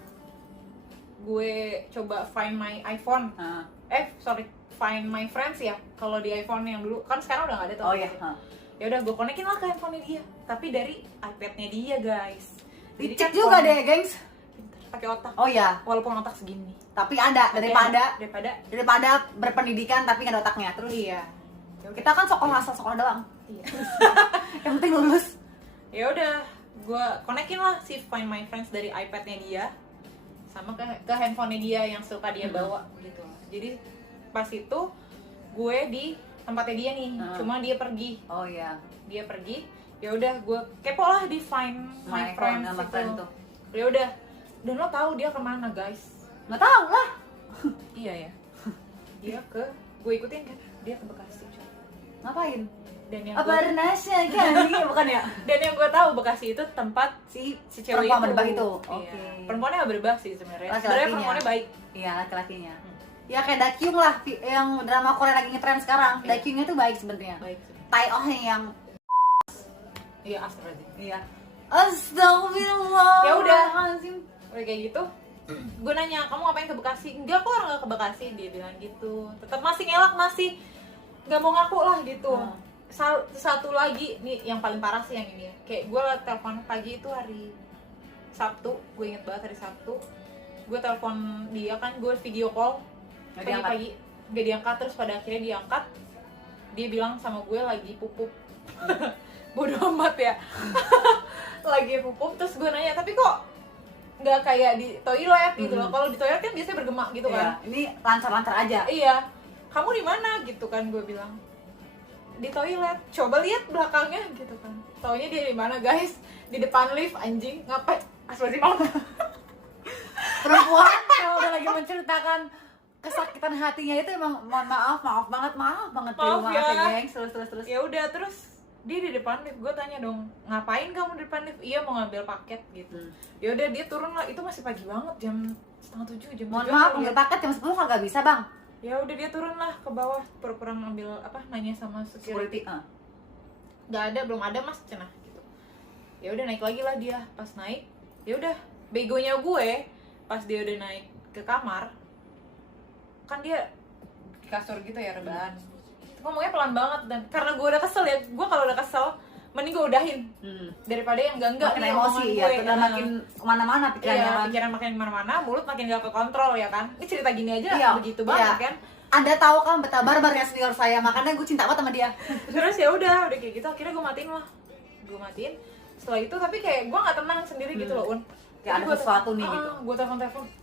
Gue coba find my iPhone, Nah. find my friends ya. Kalau di iPhone yang dulu kan sekarang udah nggak ada tuh. Oh iya. Ya udah, gue konekin lah ke handphonenya dia, tapi dari iPadnya dia guys. Jadi Dicek kan juga phone- deh, gengs. pakai otak, Oh iya. walaupun otak segini. Tapi ada daripada berpendidikan tapi nggak ada otaknya. Terus Iya. kita kan sekolah asal sekolah doang. Iya. Yang penting lulus. Ya udah, gue konekin lah si Find My Friends dari iPadnya dia sama ke handphonenya dia yang suka dia bawa gitu. Jadi pas itu gue di tempatnya dia nih, cuma dia pergi. Oh iya. Dia pergi. Ya udah, gue kepo lah di Find My Friends sama itu. friend tuh. Ya udah, dan lo tahu dia kemana guys? Nggak tahu lah. Iya ya. Dia gue ikutin kan, dia ke Bekasi. Coy. Ngapain? Dan yang Apa Renasya kan? Bukan ya? dan yang gue tahu Bekasi itu tempat Si cewek perempuan berbah itu. Iya. Oke. Perempuannya gak berbah sih sebenarnya. Laki-lakinya. Sebenarnya perempuannya baik. Iya, laki-lakinya. Ya kayak Dakyung lah, yang drama Korea lagi ngetren sekarang. Iya. Dakyungnya tuh baik sebenarnya. Baik. Tai Oh yang Iya, astagfirullahaladzim. iya. Astagfirullah. Ya udah. Udah kayak gitu. gue nanya, kamu ngapain ke Bekasi? Enggak, kok orang gak ke Bekasi, dia bilang gitu. Tetap masih ngelak, masih nggak mau ngaku lah gitu. Satu lagi nih yang paling parah sih yang ini ya. Kayak gue telepon pagi itu hari Sabtu, gue inget banget hari Sabtu. Gue telepon dia kan, gue video call pagi-pagi, gak diangkat. Terus pada akhirnya diangkat, dia bilang sama gue lagi pupuk. Bodoh amat ya. Lagi pupuk, terus gue nanya, tapi kok nggak kayak di toilet gitu loh. Kalau di toilet kan biasanya bergema gitu kan. Ini lancar-lancar aja. Iya, kamu di mana gitu kan, gue bilang di toilet. Coba lihat belakangnya gitu kan. Taunya dia di mana guys? Di depan lift, anjing. Ngapain? Astagfirullahaladzim. Perempuan kalau udah lagi menceritakan kesakitan hatinya itu emang maaf banget Maaf ya. gengs. Terus. Ya udah, terus dia di depan lift. Gue tanya dong, ngapain kamu di depan lift? Iya, mau ngambil paket gitu. Ya udah, dia turun lah. Itu masih pagi banget, jam 6:30, jam Mohon 7. maaf, ngambil paket jam 10 kagak bisa, Bang. Ya udah, dia turun lah ke bawah, pura-pura ngambil apa, nanya sama security. Nggak ada, belum ada mas, cenah gitu. Ya udah, naik lagi lah dia. Pas naik, ya udah, begonya gue pas dia udah naik ke kamar, kan dia di kasur gitu ya, rebahan. Ngomongnya pelan banget, dan karena gue udah kesel ya, gue kalau udah kesel mending gue udahin daripada yang enggak Makin nih emosi omongan ya, gue. udah makin kemana-mana pikirannya Iya, kan. pikiran makin kemana-mana, mulut makin gak kekontrol ya kan. Ini cerita gini aja Iya, begitu iya. banget kan. Anda tahu kan betapa barbarnya senior saya, makanya gue cinta banget sama dia. Terus ya udah kayak gitu, akhirnya gue matiin lah. Gue matiin. Setelah itu tapi kayak gue nggak tenang sendiri gitu loh, Un. Kayak ada sesuatu nih gitu. Gue telepon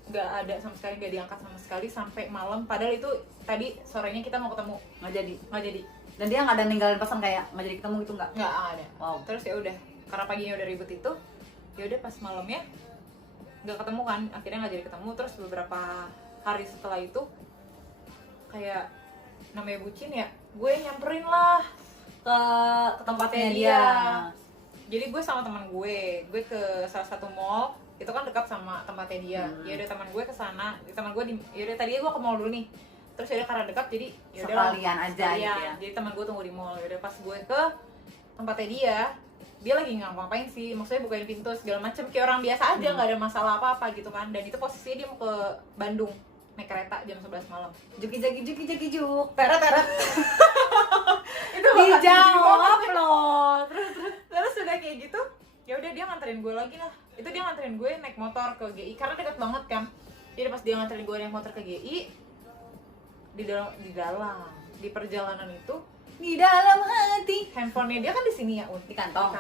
nggak ada sama sekali, nggak diangkat sama sekali sampai malam. Padahal itu tadi sorenya kita mau ketemu, Nggak jadi. Dan dia nggak ada ninggalin pesan kayak nggak jadi ketemu gitu nggak? nggak ada. Wow. Terus ya udah, karena paginya udah ribet itu, ya udah pas malamnya nggak ketemu kan, akhirnya nggak jadi ketemu. Terus beberapa hari setelah itu kayak namanya bucin ya, gue nyamperin lah Ke tempatnya dia. Jadi gue sama teman gue ke salah satu mall, itu kan dekat sama tempatnya dia. Ya udah, teman gue ke sana, teman gue ya udah, tadinya gue ke mall dulu nih. Terus ya udah, karena dekat jadi ya udah Sekalian aja gitu ya. Jadi teman gue tunggu di mall. Ya udah, pas gue ke tempatnya dia lagi ngapain sih? Maksudnya bukain pintu segala macem kayak orang biasa aja, nggak ada masalah apa-apa gitu kan. Dan itu posisinya dia mau ke Bandung naik kereta jam 11 malam. Juki juk. Teret. Itu Dijawab loh. Terus udah kayak gitu, ya udah dia nganterin gue lagi lah. Itu dia nganterin gue naik motor ke GI karena dekat banget kan. Jadi pas dia nganterin gue naik motor ke GI, di perjalanan itu, Di dalam hati. handphonenya dia kan di sini ya, Di kantong.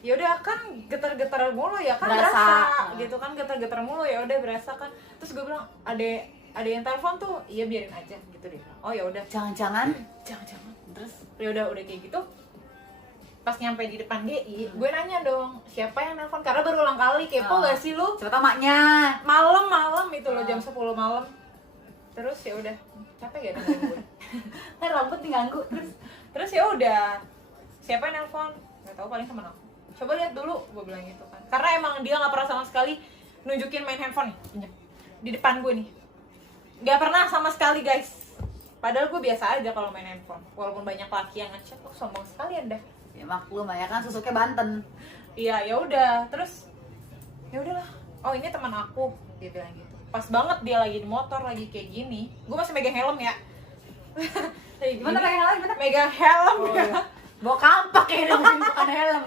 Ya udah kan getar-getar mulu ya kan, Berasa. gitu kan, getar-getar mulu, ya udah berasa kan. Terus gue bilang, ada yang telepon tuh, iya biarin aja gitu deh. Oh ya udah, Jangan-jangan. terus ya udah kayak gitu. Pas nyampe di depan GI, gue nanya dong, siapa yang nelpon, karena berulang kali, kepo gak sih lu? Siapa maknya? Malam itu loh, jam 10 malam. Terus ya udah, capek gak dengerin gue. Kan rambut diganggu. Terus ya udah, siapa yang nelpon? Gak tahu, paling temen aku. Coba lihat dulu, gue bilang gitu kan. Karena emang dia nggak pernah sama sekali nunjukin main handphone nih, pinjam. Di depan gue nih, nggak pernah sama sekali guys. Padahal gue biasa aja kalau main handphone, walaupun banyak laki yang ngechat. Oh, sombong sekali Anda. Ya maklum lah ya kan, susuknya Banten. Iya, ya udah. Terus ya udahlah. Oh, ini teman aku, dia bilang gitu. Pas banget dia lagi di motor, lagi kayak gini. Gue masih megang helm ya. Gimana megang helm? Megang helm. Oh, iya. Bawa kampak ya, bukan helm.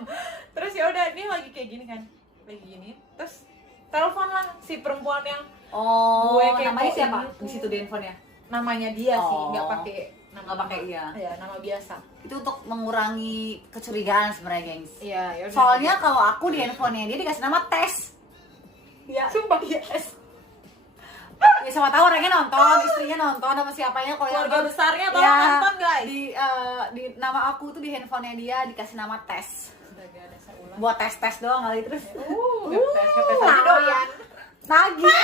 Terus ya udah, dia lagi kayak gini kan. Lagi gini. Terus telepon lah si perempuan yang Oh, gue kepoin namanya siapa? itu. Di situ di handphonenya. namanya dia sih, Oh. nggak pakai nama. Nggak pakai, iya. Ya, nama biasa. Itu untuk mengurangi kecurigaan sebenarnya, gengs. Iya, ya udah. Soalnya kalau aku di handphonenya dia dikasih nama Tes. ya, sumpah yes. Ya siapa tahu orangnya nonton, istrinya nonton, apa siapanya kalau yang Keluarga nonton. besarnya tolong Ya, nonton guys. di nama aku tuh di handphonenya dia dikasih nama Tes. Udah gak ada, saya ulang. Buat tes doang kali terus. Ngetes aja doyan. Nagih.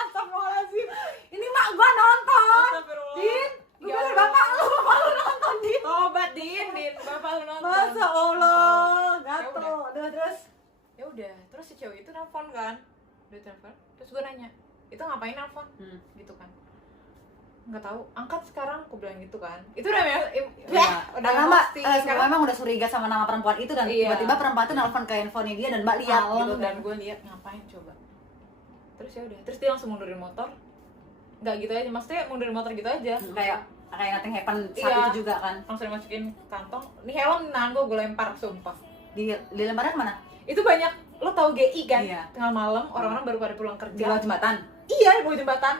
Astagfirullahaladzim. Ini mak gua nonton. Astagfirullah. Din, Ya gua Allah. bapak lu nonton, Din. Tobat Din, bapak lu nonton. Masa Allah, Ya gatel. udah. Udah terus. Ya udah, terus si cewek itu nelfon kan. Dia telepon. Terus gue nanya, "Itu ngapain nelfon?" Gitu kan. Nggak tahu, angkat sekarang, aku bilang gitu kan. Itu udah udah Karena Mbak pasti semua emang udah curiga sama nama perempuan itu dan Iya. tiba-tiba perempuan itu nelfon ke handphonenya dia dan Mbak lihat malam, gitu dan kan. gue lihat ngapain coba. terus ya udah, terus dia langsung mundurin motor. Nggak gitu aja, maksudnya mundurin motor gitu aja, kayak nothing happen saat Iya. itu juga kan. langsung dimasukin kantong. Nih helm nahan gue lempar sumpah. Di lemparan mana? Itu banyak, lo tau GI kan? Iya. Tengah malam orang-orang baru pada pulang Di kerja. bawah jembatan. Iya, di bawah jembatan.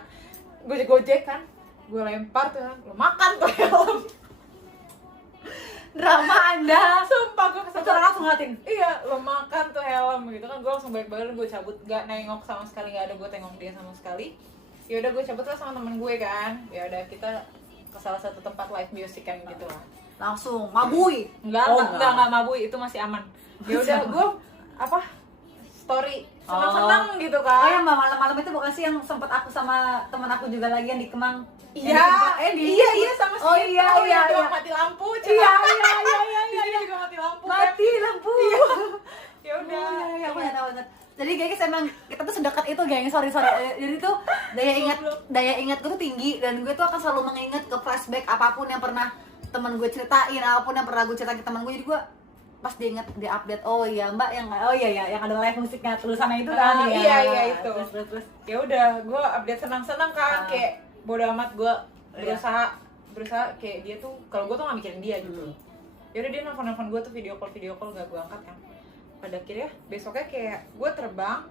Gojek kan, gue lempar tuh, lo makan tuh helm. Drama Anda. Sumpah gue Itu orang langsung ngeliatin. iya, lo makan tuh helm gitu kan. Gue langsung balik badan, gue cabut, gak nengok sama sekali, gak ada gue tengok dia sama sekali. Ya udah gue cabut lah sama temen gue kan. Ya udah kita ke salah satu tempat live music kan gitu lah. Langsung mabui. Enggak, Oh, enggak mabui, itu masih aman. Ya udah gue apa? Story senang-senang gitu Oh kan. yang malam-malam itu bukan sih yang sempat aku sama teman aku juga lagi yang di Kemang. Iya, iya sama si Oh itu, iya iya yang iya. mati lampu, Iya iya iya iya Di sini juga mati lampu. kan. mati lampu. Ya udah. Oh, iya, iya, aku nggak tahu banget. Jadi guys emang kita tuh sedekat itu geng, sorry. Jadi tuh daya ingatku tuh tinggi dan gue tuh akan selalu mengingat ke flashback apapun yang pernah teman gue ceritain, apapun yang pernah gue ceritain ke teman gue. Jadi gue pas dia ingat, dia update, oh iya mbak yang yang ada live musiknya tulisannya itu kan. Iya itu. Terus. Ya udah, gue update senang-senang kan, kayak bodo amat gue berusaha kayak dia tuh, kalau gue tuh nggak mikirin dia gitu. Ya udah dia nelfon gue tuh video call gak gue angkat kan. Pada akhirnya besoknya kayak gue terbang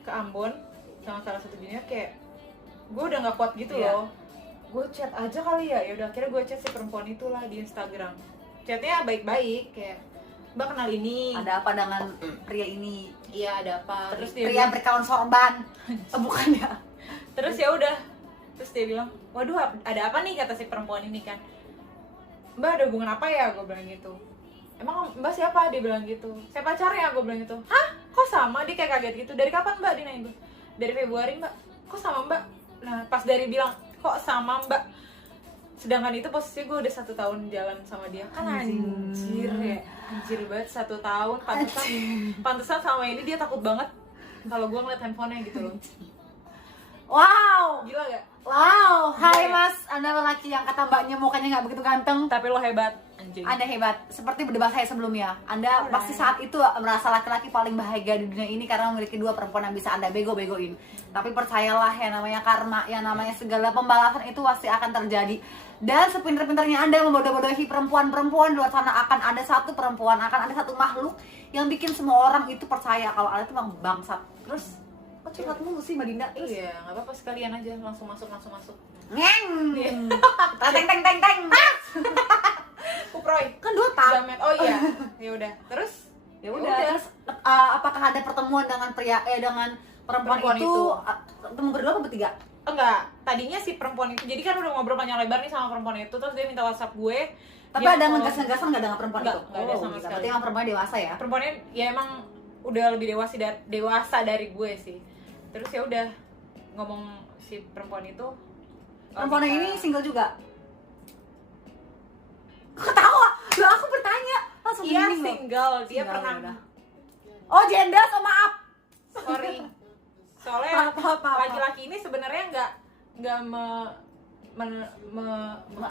ke Ambon sama salah satu junior, kayak gue udah nggak kuat gitu Iya. loh. Gue chat aja kali ya, udah akhirnya gue chat si perempuan itulah di Instagram. Chatnya baik-baik, kayak mbak kenal ini. Ada apa dengan pria ini? Iya ada apa? Terus dia Pria berkalon sorban. Bukan ya? terus ya udah, terus dia bilang, waduh ada apa nih, kata si perempuan ini kan. Mbak ada hubungan apa ya, gue bilang gitu. Emang mbak siapa, dia bilang gitu. Saya pacarnya, gue bilang gitu. Hah, kok sama? Dia kayak kaget gitu. Dari kapan mbak, dia nanya gue. Dari Februari mbak. Kok sama mbak? Nah pas dari bilang kok sama mbak, sedangkan itu posisinya gue udah 1 tahun jalan sama dia kan. Anjir ya, anjir banget 1 tahun. Pantesan sama ini dia takut banget kalau gue ngeliat handphonenya gitu loh. Wow. Gila gak? Wow, hai Iya. mas, anda lelaki yang kata mbaknya mukanya nggak begitu ganteng. Tapi lo hebat, anjing. Anda hebat, seperti berdebat saya sebelumnya. Anda pasti saat itu merasa laki-laki paling bahagia di dunia ini karena memiliki 2 perempuan yang bisa Anda bego-begoin. Tapi percayalah, yang namanya karma, yang namanya segala pembalasan itu pasti akan terjadi. Dan sepinter-pinternya Anda membodoh-bodohi perempuan-perempuan di luar sana, akan ada satu perempuan, akan ada satu makhluk yang bikin semua orang itu percaya kalau Anda itu memang bangsat. Terus, kok curhat mulu sih Mbak Dinda? Terus, Iya, nggak apa-apa, sekalian aja, langsung masuk. ngeng, Iya. teng. Kuproy. Kan 2 tahun. Jamet. Oh iya. Ya udah. Terus Ya udah. Terus apakah ada pertemuan dengan dengan perempuan Perempuan itu? itu. Ketemu berdua apa bertiga? enggak, tadinya si perempuan itu, jadi kan udah ngobrol panjang lebar nih sama perempuan itu, terus dia minta WhatsApp gue. Tapi Dia ada mau- ngegas-ngegasan nggak dengan perempuan Nggak, itu? nggak ada sama gila. sekali. Berarti emang perempuan dewasa ya? Perempuannya ya emang udah lebih dewasa dari gue sih. Terus ya udah ngomong si perempuan itu. Perempuan yang ini single juga? Ketawa? Loh aku bertanya. Langsung Iya bingung loh. single, dia Single, pernah. ya udah. Oh janda, so maaf. Sorry. Soalnya Maaf. laki-laki ini sebenarnya nggak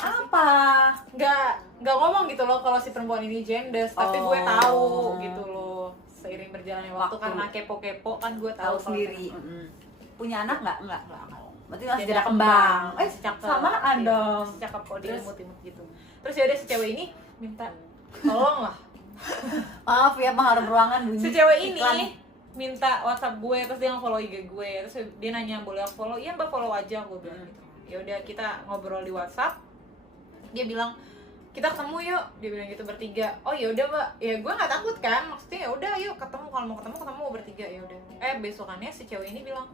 Apa? nggak ngomong gitu loh kalau si perempuan ini jendes, tapi gue Oh. tahu gitu loh, seiring berjalannya waktu Waktu. karena kepo kan gue Tahu tahu sendiri. Punya anak nggak? Enggak. Berarti masih Janda jeda kembang. cakep. samaan Iya, dong. cakep kok, dia Terus? imut-imut gitu. Terus ya udah si cewek ini minta tolong lah, Maaf ya pengaruh ruangan bunyi. si cewek ini iklan. minta WhatsApp gue, terus dia nge-follow IG gue, terus dia nanya boleh aku follow, iya mbak follow aja, gue bilang gitu. Ya udah kita ngobrol di WhatsApp, dia bilang kita ketemu yuk, dia bilang gitu bertiga. Oh ya udah mbak, ya gue nggak takut kan, maksudnya ya udah yuk ketemu, kalau mau ketemu bertiga. Ya udah, besokannya si cewek ini bilang,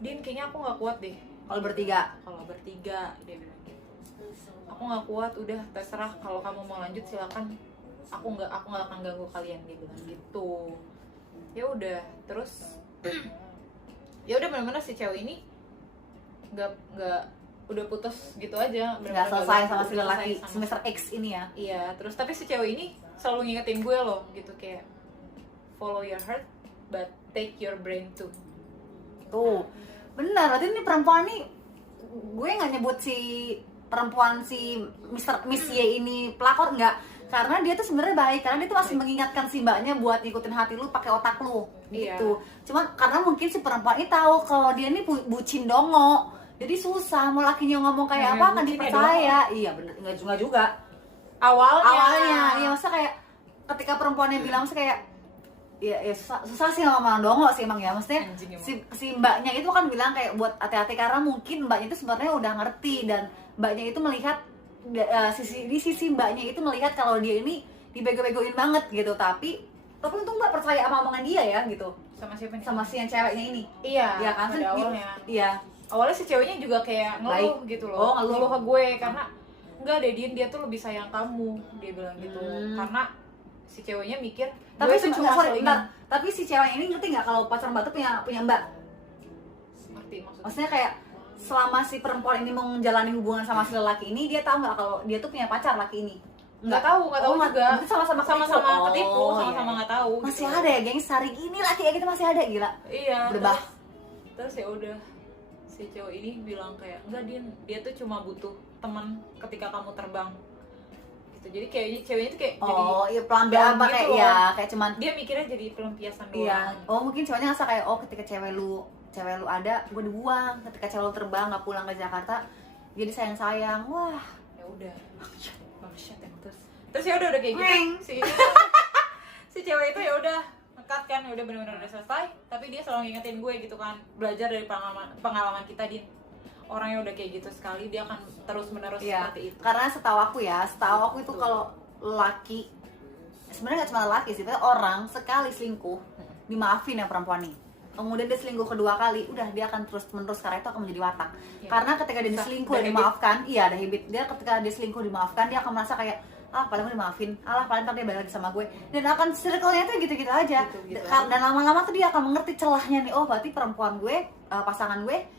Din kayaknya aku nggak kuat deh Kalau bertiga. kalau bertiga, dia bilang gitu. Aku nggak kuat, udah terserah, kalau kamu mau lanjut silakan, aku nggak akan ganggu kalian, dia bilang gitu. Ya udah, terus ya udah benar-benar si cewek ini nggak udah putus gitu aja, Nggak selesai sama si udah lelaki selesai sama- semester X ini ya. Iya, terus tapi si cewek ini selalu ngingetin gue loh gitu, kayak follow your heart but take your brain too. Tuh, benar. Berarti ini perempuan nih, gue nggak nyebut si perempuan si Miss Y ini pelakor nggak. Karena dia tuh sebenarnya baik, karena dia tuh masih mengingatkan si mbaknya buat ngikutin hati lu pakai otak lu Iya. gitu. Cuman karena mungkin si perempuan ini tahu kalau dia ini bucin dongo, jadi susah mau lakinya ngomong kayak Nah, apa akan bucin ya dipercaya. Iya bener, nggak juga. Awalnya Iya maksudnya kayak ketika perempuannya bilang maksudnya kayak ya susah sih ngomong dongo sih emang ya, maksudnya Anjing emang. si mbaknya itu kan bilang kayak buat hati-hati karena mungkin mbaknya itu sebenarnya udah ngerti dan mbaknya itu melihat sisi mbaknya itu melihat kalau dia ini dibego-begoin banget gitu, tapi untung mbak percaya sama omongan dia ya gitu, sama siapa nih? sama si yang ceweknya ini. Iya, Iya kan pada awalnya. Iya Awalnya si ceweknya juga kayak ngeluh Baik. gitu loh. Oh, ngeluh. Ngeluh ke gue karena enggak deh Din, dia tuh lebih sayang kamu, dia bilang gitu. Karena si ceweknya mikir tapi gue tuh cuma sorry, selingan. bentar. Tapi si cewek ini ngerti nggak kalau pacar mbak tuh punya mbak? Ngerti maksudnya? Maksudnya kayak selama si perempuan ini mau menjalani hubungan sama si lelaki ini, dia tahu nggak kalau dia tuh punya pacar laki ini? Nggak tahu juga. Berarti sama-sama ketipu, Oh, sama-sama iya. nggak tahu. Masih gitu. ada ya geng hari gini laki kayak gitu masih ada, gila. Iya. Berbah. Terus ya udah si cowok ini bilang kayak enggak Din, dia tuh cuma butuh teman ketika kamu terbang. Gitu. Jadi kayak ceweknya tuh kayak jadi Oh iya pelan down apa gitu kayak loh. ya kayak cuman dia mikirnya jadi pelampiasan doang. iya. Oh mungkin ceweknya ngerasa kayak oh ketika cewek lu ada gue dibuang, ketika cewek lu terbang nggak pulang ke Jakarta jadi sayang wah. Ya udah. Bangsat emang. Terus ya udah kayak gitu. Neng. Si cewek itu ya udah nekat kan, ya udah benar-benar udah selesai, tapi dia selalu ngingetin gue gitu kan, belajar dari pengalaman kita Din. Orangnya udah kayak gitu sekali, dia akan terus-menerus Iya. seperti itu. Karena setahu aku itu kalau laki sebenarnya nggak cuma laki sih, tapi orang sekali selingkuh dimaafin ya perempuan nih. Kemudian dia selingkuh kedua kali, udah dia akan terus menerus karena itu akan menjadi watak. Iya. Karena ketika dia Bisa. diselingkuh Ada dan dimaafkan, iya ada habit. Dia ketika dia selingkuh dimaafkan, dia akan merasa kayak paling gue dimaafin, paling ntar dia balik lagi sama gue, dan akan circle-nya tuh gitu-gitu aja. Gitu-gitu Dan lama-lama tuh dia akan mengerti celahnya nih, oh berarti perempuan gue, pasangan gue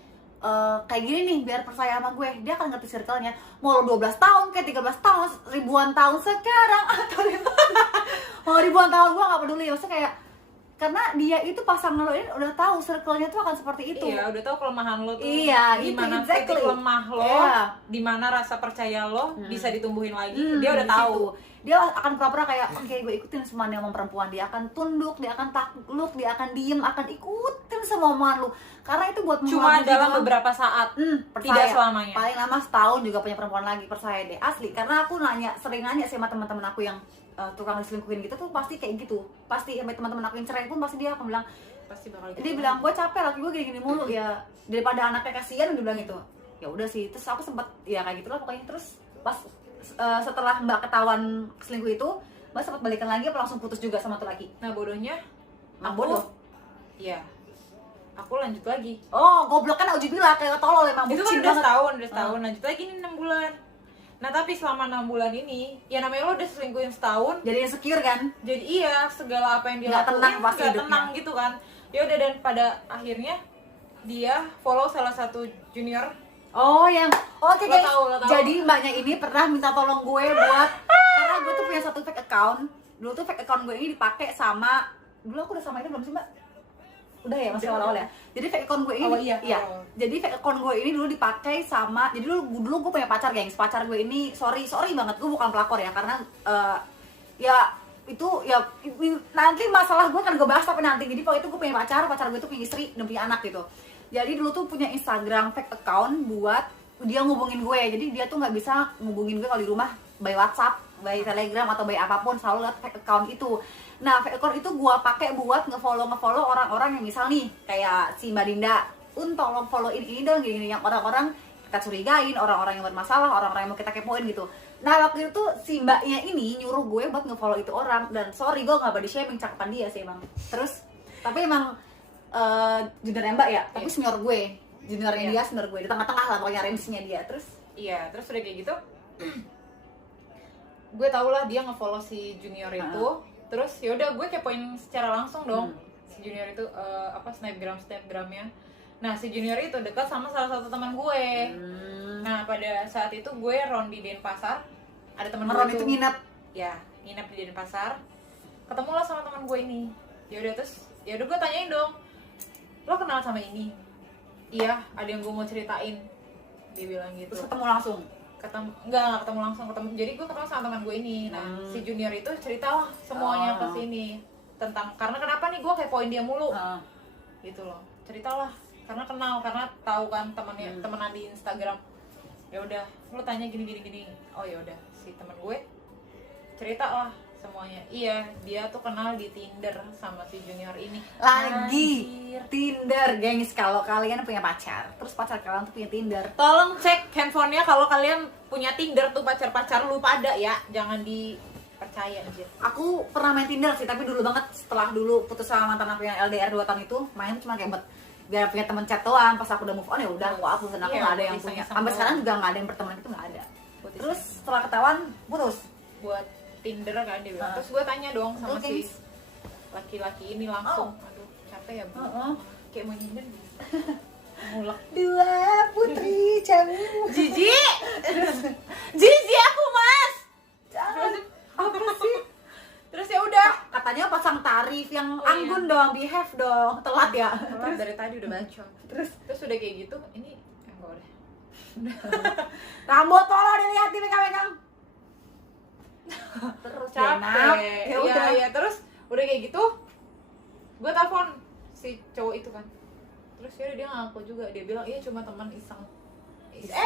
kayak gini nih biar percaya sama gue. Dia akan ngerti circle-nya, mau lo 12 tahun kayak 13 tahun, ribuan tahun sekarang atau mau ribuan tahun gue gak peduli, maksudnya kayak karena dia itu pasangan lo ini udah tahu circle-nya tuh akan seperti itu. Iya, udah tahu kelemahan lo tuh. Iya, di itu mana exactly. titik lemah lo, Iya. di mana rasa percaya lo bisa ditumbuhin lagi. Hmm, Dia udah di tahu. situ. Dia akan pura-pura kayak oke gue ikutin semua nih omongan perempuan. Dia akan tunduk, dia akan takluk, dia akan diem, akan ikutin semua omongan lu. Karena itu buat Cuma mengelabui dalam doang. beberapa saat. Percaya. Tidak selamanya. Paling lama setahun juga punya perempuan lagi, percaya deh, asli. Karena aku sering nanya sih sama teman-teman aku yang tukang diselingkuhin gitu tuh pasti kayak gitu. Pasti sama teman-teman aku yang cerai pun pasti dia akan bilang, Pasti bakal gitu. dia bilang gue capek laki gue gini-gini mulu ya, daripada anaknya kasihan, dia bilang gitu. Ya udah sih, terus aku sempet ya kayak gitulah pokoknya. Terus pas setelah mbak ketahuan selingkuh itu, mbak sempet balikan lagi apa langsung putus juga sama tuh laki? Nah bodohnya, Bodoh. Iya. Aku lanjut lagi. Oh goblok kan ujubillah kayak tolol emang Itu kan bucin udah banget. setahun, lanjut lagi nih 6 bulan. Nah tapi selama 6 bulan ini, ya namanya lo udah selingkuhin setahun, Jadi insecure kan? jadi iya segala apa yang dia Nggak lakuin tenang pasti nggak hidupnya. tenang gitu kan. Ya udah, dan pada akhirnya dia follow salah satu junior. Oh yang oke Lo guys. tahu. Jadi mbaknya ini pernah minta tolong gue buat karena gue tuh punya satu fake account. Dulu tuh fake account gue ini dipakai sama, dulu aku udah sama itu belum sih mbak? Udah ya, masih awal-awal ya. Jadi fake account gue ini, Oh, iya. Oh. Jadi fake account gue ini dulu dipakai sama, jadi dulu gue punya pacar gengs. Pacar gue ini sorry banget, gue bukan pelakor ya, karena ya itu ya nanti masalah gue kan gue bahas tapi nanti. Jadi kalau itu gue punya pacar gue tuh punya istri dan punya anak gitu. Jadi dulu tuh punya Instagram fake account buat dia ngubungin gue. Jadi dia tuh nggak bisa ngubungin gue kalau di rumah by WhatsApp, by Telegram atau by apapun, selalu lewat fake account itu. Nah, fake account itu gue pakai buat ngefollow orang-orang yang misal nih kayak si Mbak Dinda, tolong followin ini dong, gini-gini, yang orang-orang kita curigain, orang-orang yang bermasalah, orang-orang yang mau kita kepoin gitu. Nah, waktu itu si mbaknya ini nyuruh gue buat ngefollow itu orang, dan sorry gue nggak body shaming cakapan dia sih emang. Terus tapi emang juniornya mbak ya, tapi senior gue, juniornya dia senior gue, di tengah-tengah lah pokoknya range-nya dia. Terus Iya, terus udah kayak gitu. Gue tau lah dia ngefollow si junior itu. Terus ya udah gue kepoin secara langsung dong. Si junior itu snapgramnya. Nah, si junior itu dekat sama salah satu teman gue. Nah, pada saat itu gue round di Denpasar. Ada teman gue Meron itu nginep. Ya, nginep di Denpasar. Ketemu lah sama teman gue ini. Ya udah, terus ya udah gue tanyain dong, lo kenal sama ini? Iya, ada yang gue mau ceritain. Dia bilang gitu. Terus ketemu langsung. nggak ketemu langsung, jadi gue ketemu sama teman gue ini. Nah si junior itu ceritalah semuanya ke sini tentang, karena kenapa nih gue kepoin dia mulu gitu loh, ceritalah karena kenal, karena tahu kan temannya, temenan di Instagram. Ya udah lu tanya gini, oh ya udah si teman gue cerita lah semuanya. Iya, dia tuh kenal di Tinder sama si junior ini. Lagi Anjir. Tinder, gengs. Kalau kalian punya pacar, terus pacar kalian tuh punya Tinder, Tolong cek handphonenya kalau kalian punya Tinder tuh, pacar-pacar lu pada ya, jangan dipercaya aja. aku pernah main Tinder sih, tapi dulu banget, setelah dulu putus sama mantan aku yang LDR 2 tahun itu, main cuma kayak buat biar punya temen chat doang. Pas aku udah move on ya udah aku hapus, dan aku Iya, nggak ada buat yang punya. iseng-iseng Sampai doang. sekarang juga nggak ada yang berteman, itu nggak ada. Buat Terus setelah ketahuan putus. buat Tinder kan dia bilang. Terus gue tanya dong sama Oke. si laki-laki ini langsung. Aduh, capek ya, Bu. Kayak mau nyindir. Ngulek. Dua putri cemu. Jijik. Jijik aku, Mas. Apa sih? Terus ya udah. Katanya pasang tarif yang Oh, anggun dong, behave dong, telat ya. Terus dari tadi udah bacot. Terus Udah kayak gitu, ini enggak udah. rambut tolong dilihat di megang-megang. Terus Jenap, Capek. ya udah. Ya, terus udah kayak gitu. Gue telepon si cowok itu kan. Terus ya dia ngaku juga, dia bilang iya cuma teman iseng.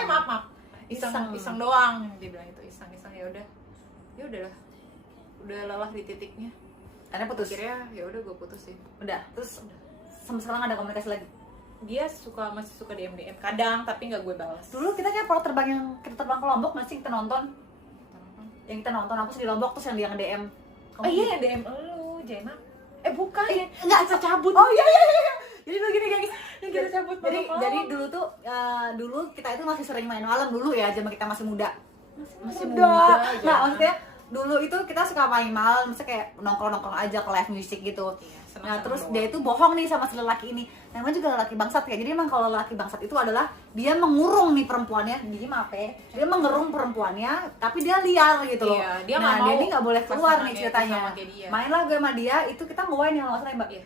Maaf. Iseng doang, dia bilang itu iseng ya udah. Ya udahlah. Udah lelah di titiknya. Akhirnya putus. Akhirnya ya udah gue putusin. Udah, terus sampai sekarang ada komunikasi lagi. Dia masih suka DM kadang, tapi nggak gue balas. Dulu kita kayak pernah terbang yang kita terbang ke Lombok, masih kita nonton. Yang kita nonton aku sih di Lombok, terus yang dia nge-DM. Oh iya, yang DM lu, Jena. Bukan. Enggak, Kita cabut. Oh iya. Jadi dulu gini guys. Yang kita cabut malam-malam. Jadi dulu tuh dulu kita itu masih sering main malam dulu ya, zaman kita masih muda. Masih muda aja. Nah, maksudnya dulu itu kita suka main malam, misalnya kayak nongkrong-nongkrong aja ke live music gitu. Iya, Nah, senang-senang terus doang. dia itu bohong nih sama si lelaki ini. Namanya juga lelaki bangsat ya. Jadi emang kalau lelaki bangsat itu adalah dia mengurung nih perempuannya, diem apa ya? Dia mengerung perempuannya, tapi dia liar gitu loh. Iya, dia nah, nggak dia mau ini nggak boleh keluar nih pasangannya itu ceritanya. sama kayak dia. Mainlah gue sama dia, itu kita ngewain ya nggak salah ya, Mbak? Iya.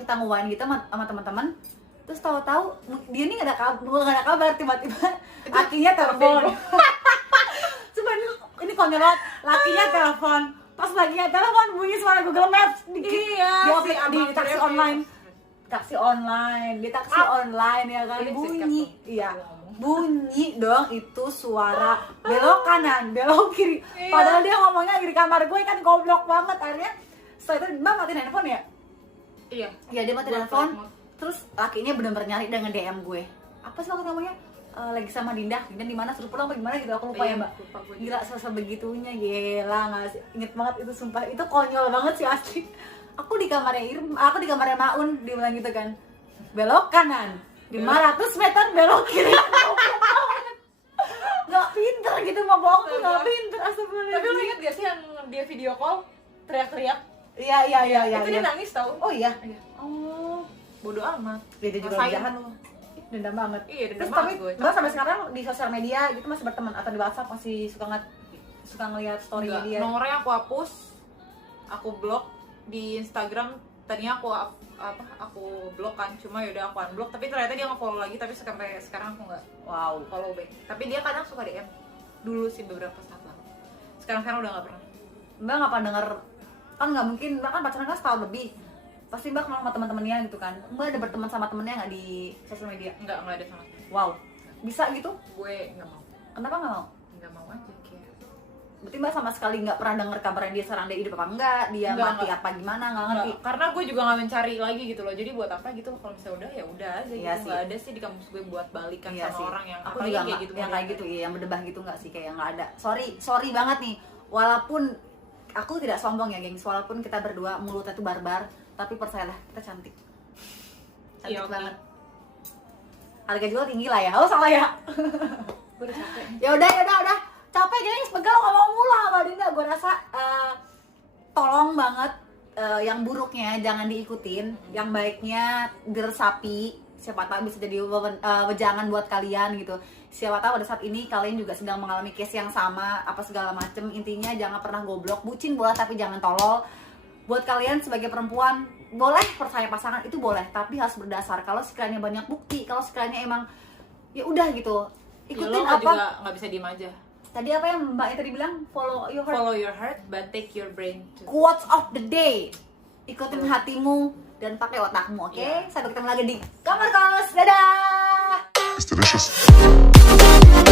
Kita ngewain gitu sama teman-teman. Terus tahu-tahu dia ini nggak ada kabar, tiba-tiba lakinya telepon. Coba ini konyol banget, lakinya telepon. Pas lakinya telepon bunyi suara Google Maps di Iya, di taksi online. Taksi online, di taksi online ya kan, Ini bunyi. sikat tuh. Iya. Bunyi dong itu suara belok kanan, belok kiri. Iya. Padahal dia ngomongnya lagi di kamar gue kan, goblok banget. Akhirnya setelah itu Mbak matiin handphone ya? Iya. Ya dia matiin Buat handphone. flight mode. Terus lakinya bener-bener nyari dan nge-DM gue. Apa sih waktu ngomongnya? Lagi sama Dinda di mana, suruh pulang apa gimana gitu, aku lupa Iya, ya Mbak. lupa gue juga. Gila, sebegitunya, gila nggak sih? Inget banget itu, sumpah itu konyol banget sih asli. Aku di kamarnya Maun, dia bilang gitu kan, belok kanan 500 meter belok kiri. Nggak pinter gitu, mau bohong tuh nggak pinter, astagfirullahaladzim. Tapi lu inget gak sih yang dia video call teriak-teriak? Iya. Itu dia nangis tau? Oh iya. Iya. Oh, Bodoh amat. dia juga Rasain. jahat loh. Dendam banget. Iya, dendam Terus banget tapi gue. Mbak sampai sekarang di sosial media gitu masih berteman atau di WhatsApp masih suka ngeliat story Enggak, dia? nomornya aku hapus, aku blok di Instagram. Tadinya aku blok kan, cuma yaudah aku unblock. Tapi ternyata dia nge-follow lagi, tapi sampai sekarang aku nggak Wow. follow back. Tapi dia kadang suka DM. Dulu sih beberapa saat lalu. Sekarang udah nggak pernah. Mbak nggak pernah denger, kan nggak mungkin, Mbak kan pacaran kan setahun lebih, pasti Mbak kenal sama teman-temannya gitu kan. Mbak ada berteman sama temennya nggak di sosial media? Nggak ada sama sekali. Wow, bisa gitu? Gue nggak mau. Kenapa nggak mau? Nggak mau aja kayak. Berarti Mbak sama sekali nggak pernah denger kabarnya dia sekarang dia hidup apa enggak, dia Nggak, mati nggak. apa gimana, nggak ngerti. Nggak, karena gue juga nggak mencari lagi gitu loh. Jadi buat apa gitu, kalau misalnya udah ya udah aja Iya gitu. sih. Nggak ada sih di kampus gue buat balikan Iya sama sih. orang yang Aku apalagi juga kayak nggak, gitu. yang kayak modelnya. gitu, iya, yang berdebah gitu nggak sih, kayak nggak ada. Sorry banget nih, walaupun aku tidak sombong ya gengs, walaupun kita berdua mulutnya tuh barbar, tapi percayalah kita cantik Iya, oke. banget. Harga jual tinggi lah ya, oh salah ya. Gue udah capek. Ya udah capek gengs, pegal ngomong mulu sama Dinda. Gue rasa tolong banget, yang buruknya jangan diikutin, yang baiknya diresapi. Siapa tahu bisa jadi wejangan buat kalian gitu. Siapa tahu pada saat ini kalian juga sedang mengalami case yang sama, apa segala macem. Intinya jangan pernah goblok, bucin boleh tapi jangan tolol. Buat kalian sebagai perempuan, boleh percaya pasangan itu boleh, tapi harus berdasar kalau sekiranya banyak bukti, kalau sekiranya emang ya udah gitu, ikutin lo apa? juga nggak bisa diem aja. Tadi apa yang Mbak tadi bilang? Follow your heart. Follow your heart, but take your brain too. Quotes of the day. Ikutin hatimu dan pakai otakmu, oke? Iya. Sampai ketemu lagi di Kamar Kos. Dadah. It's delicious.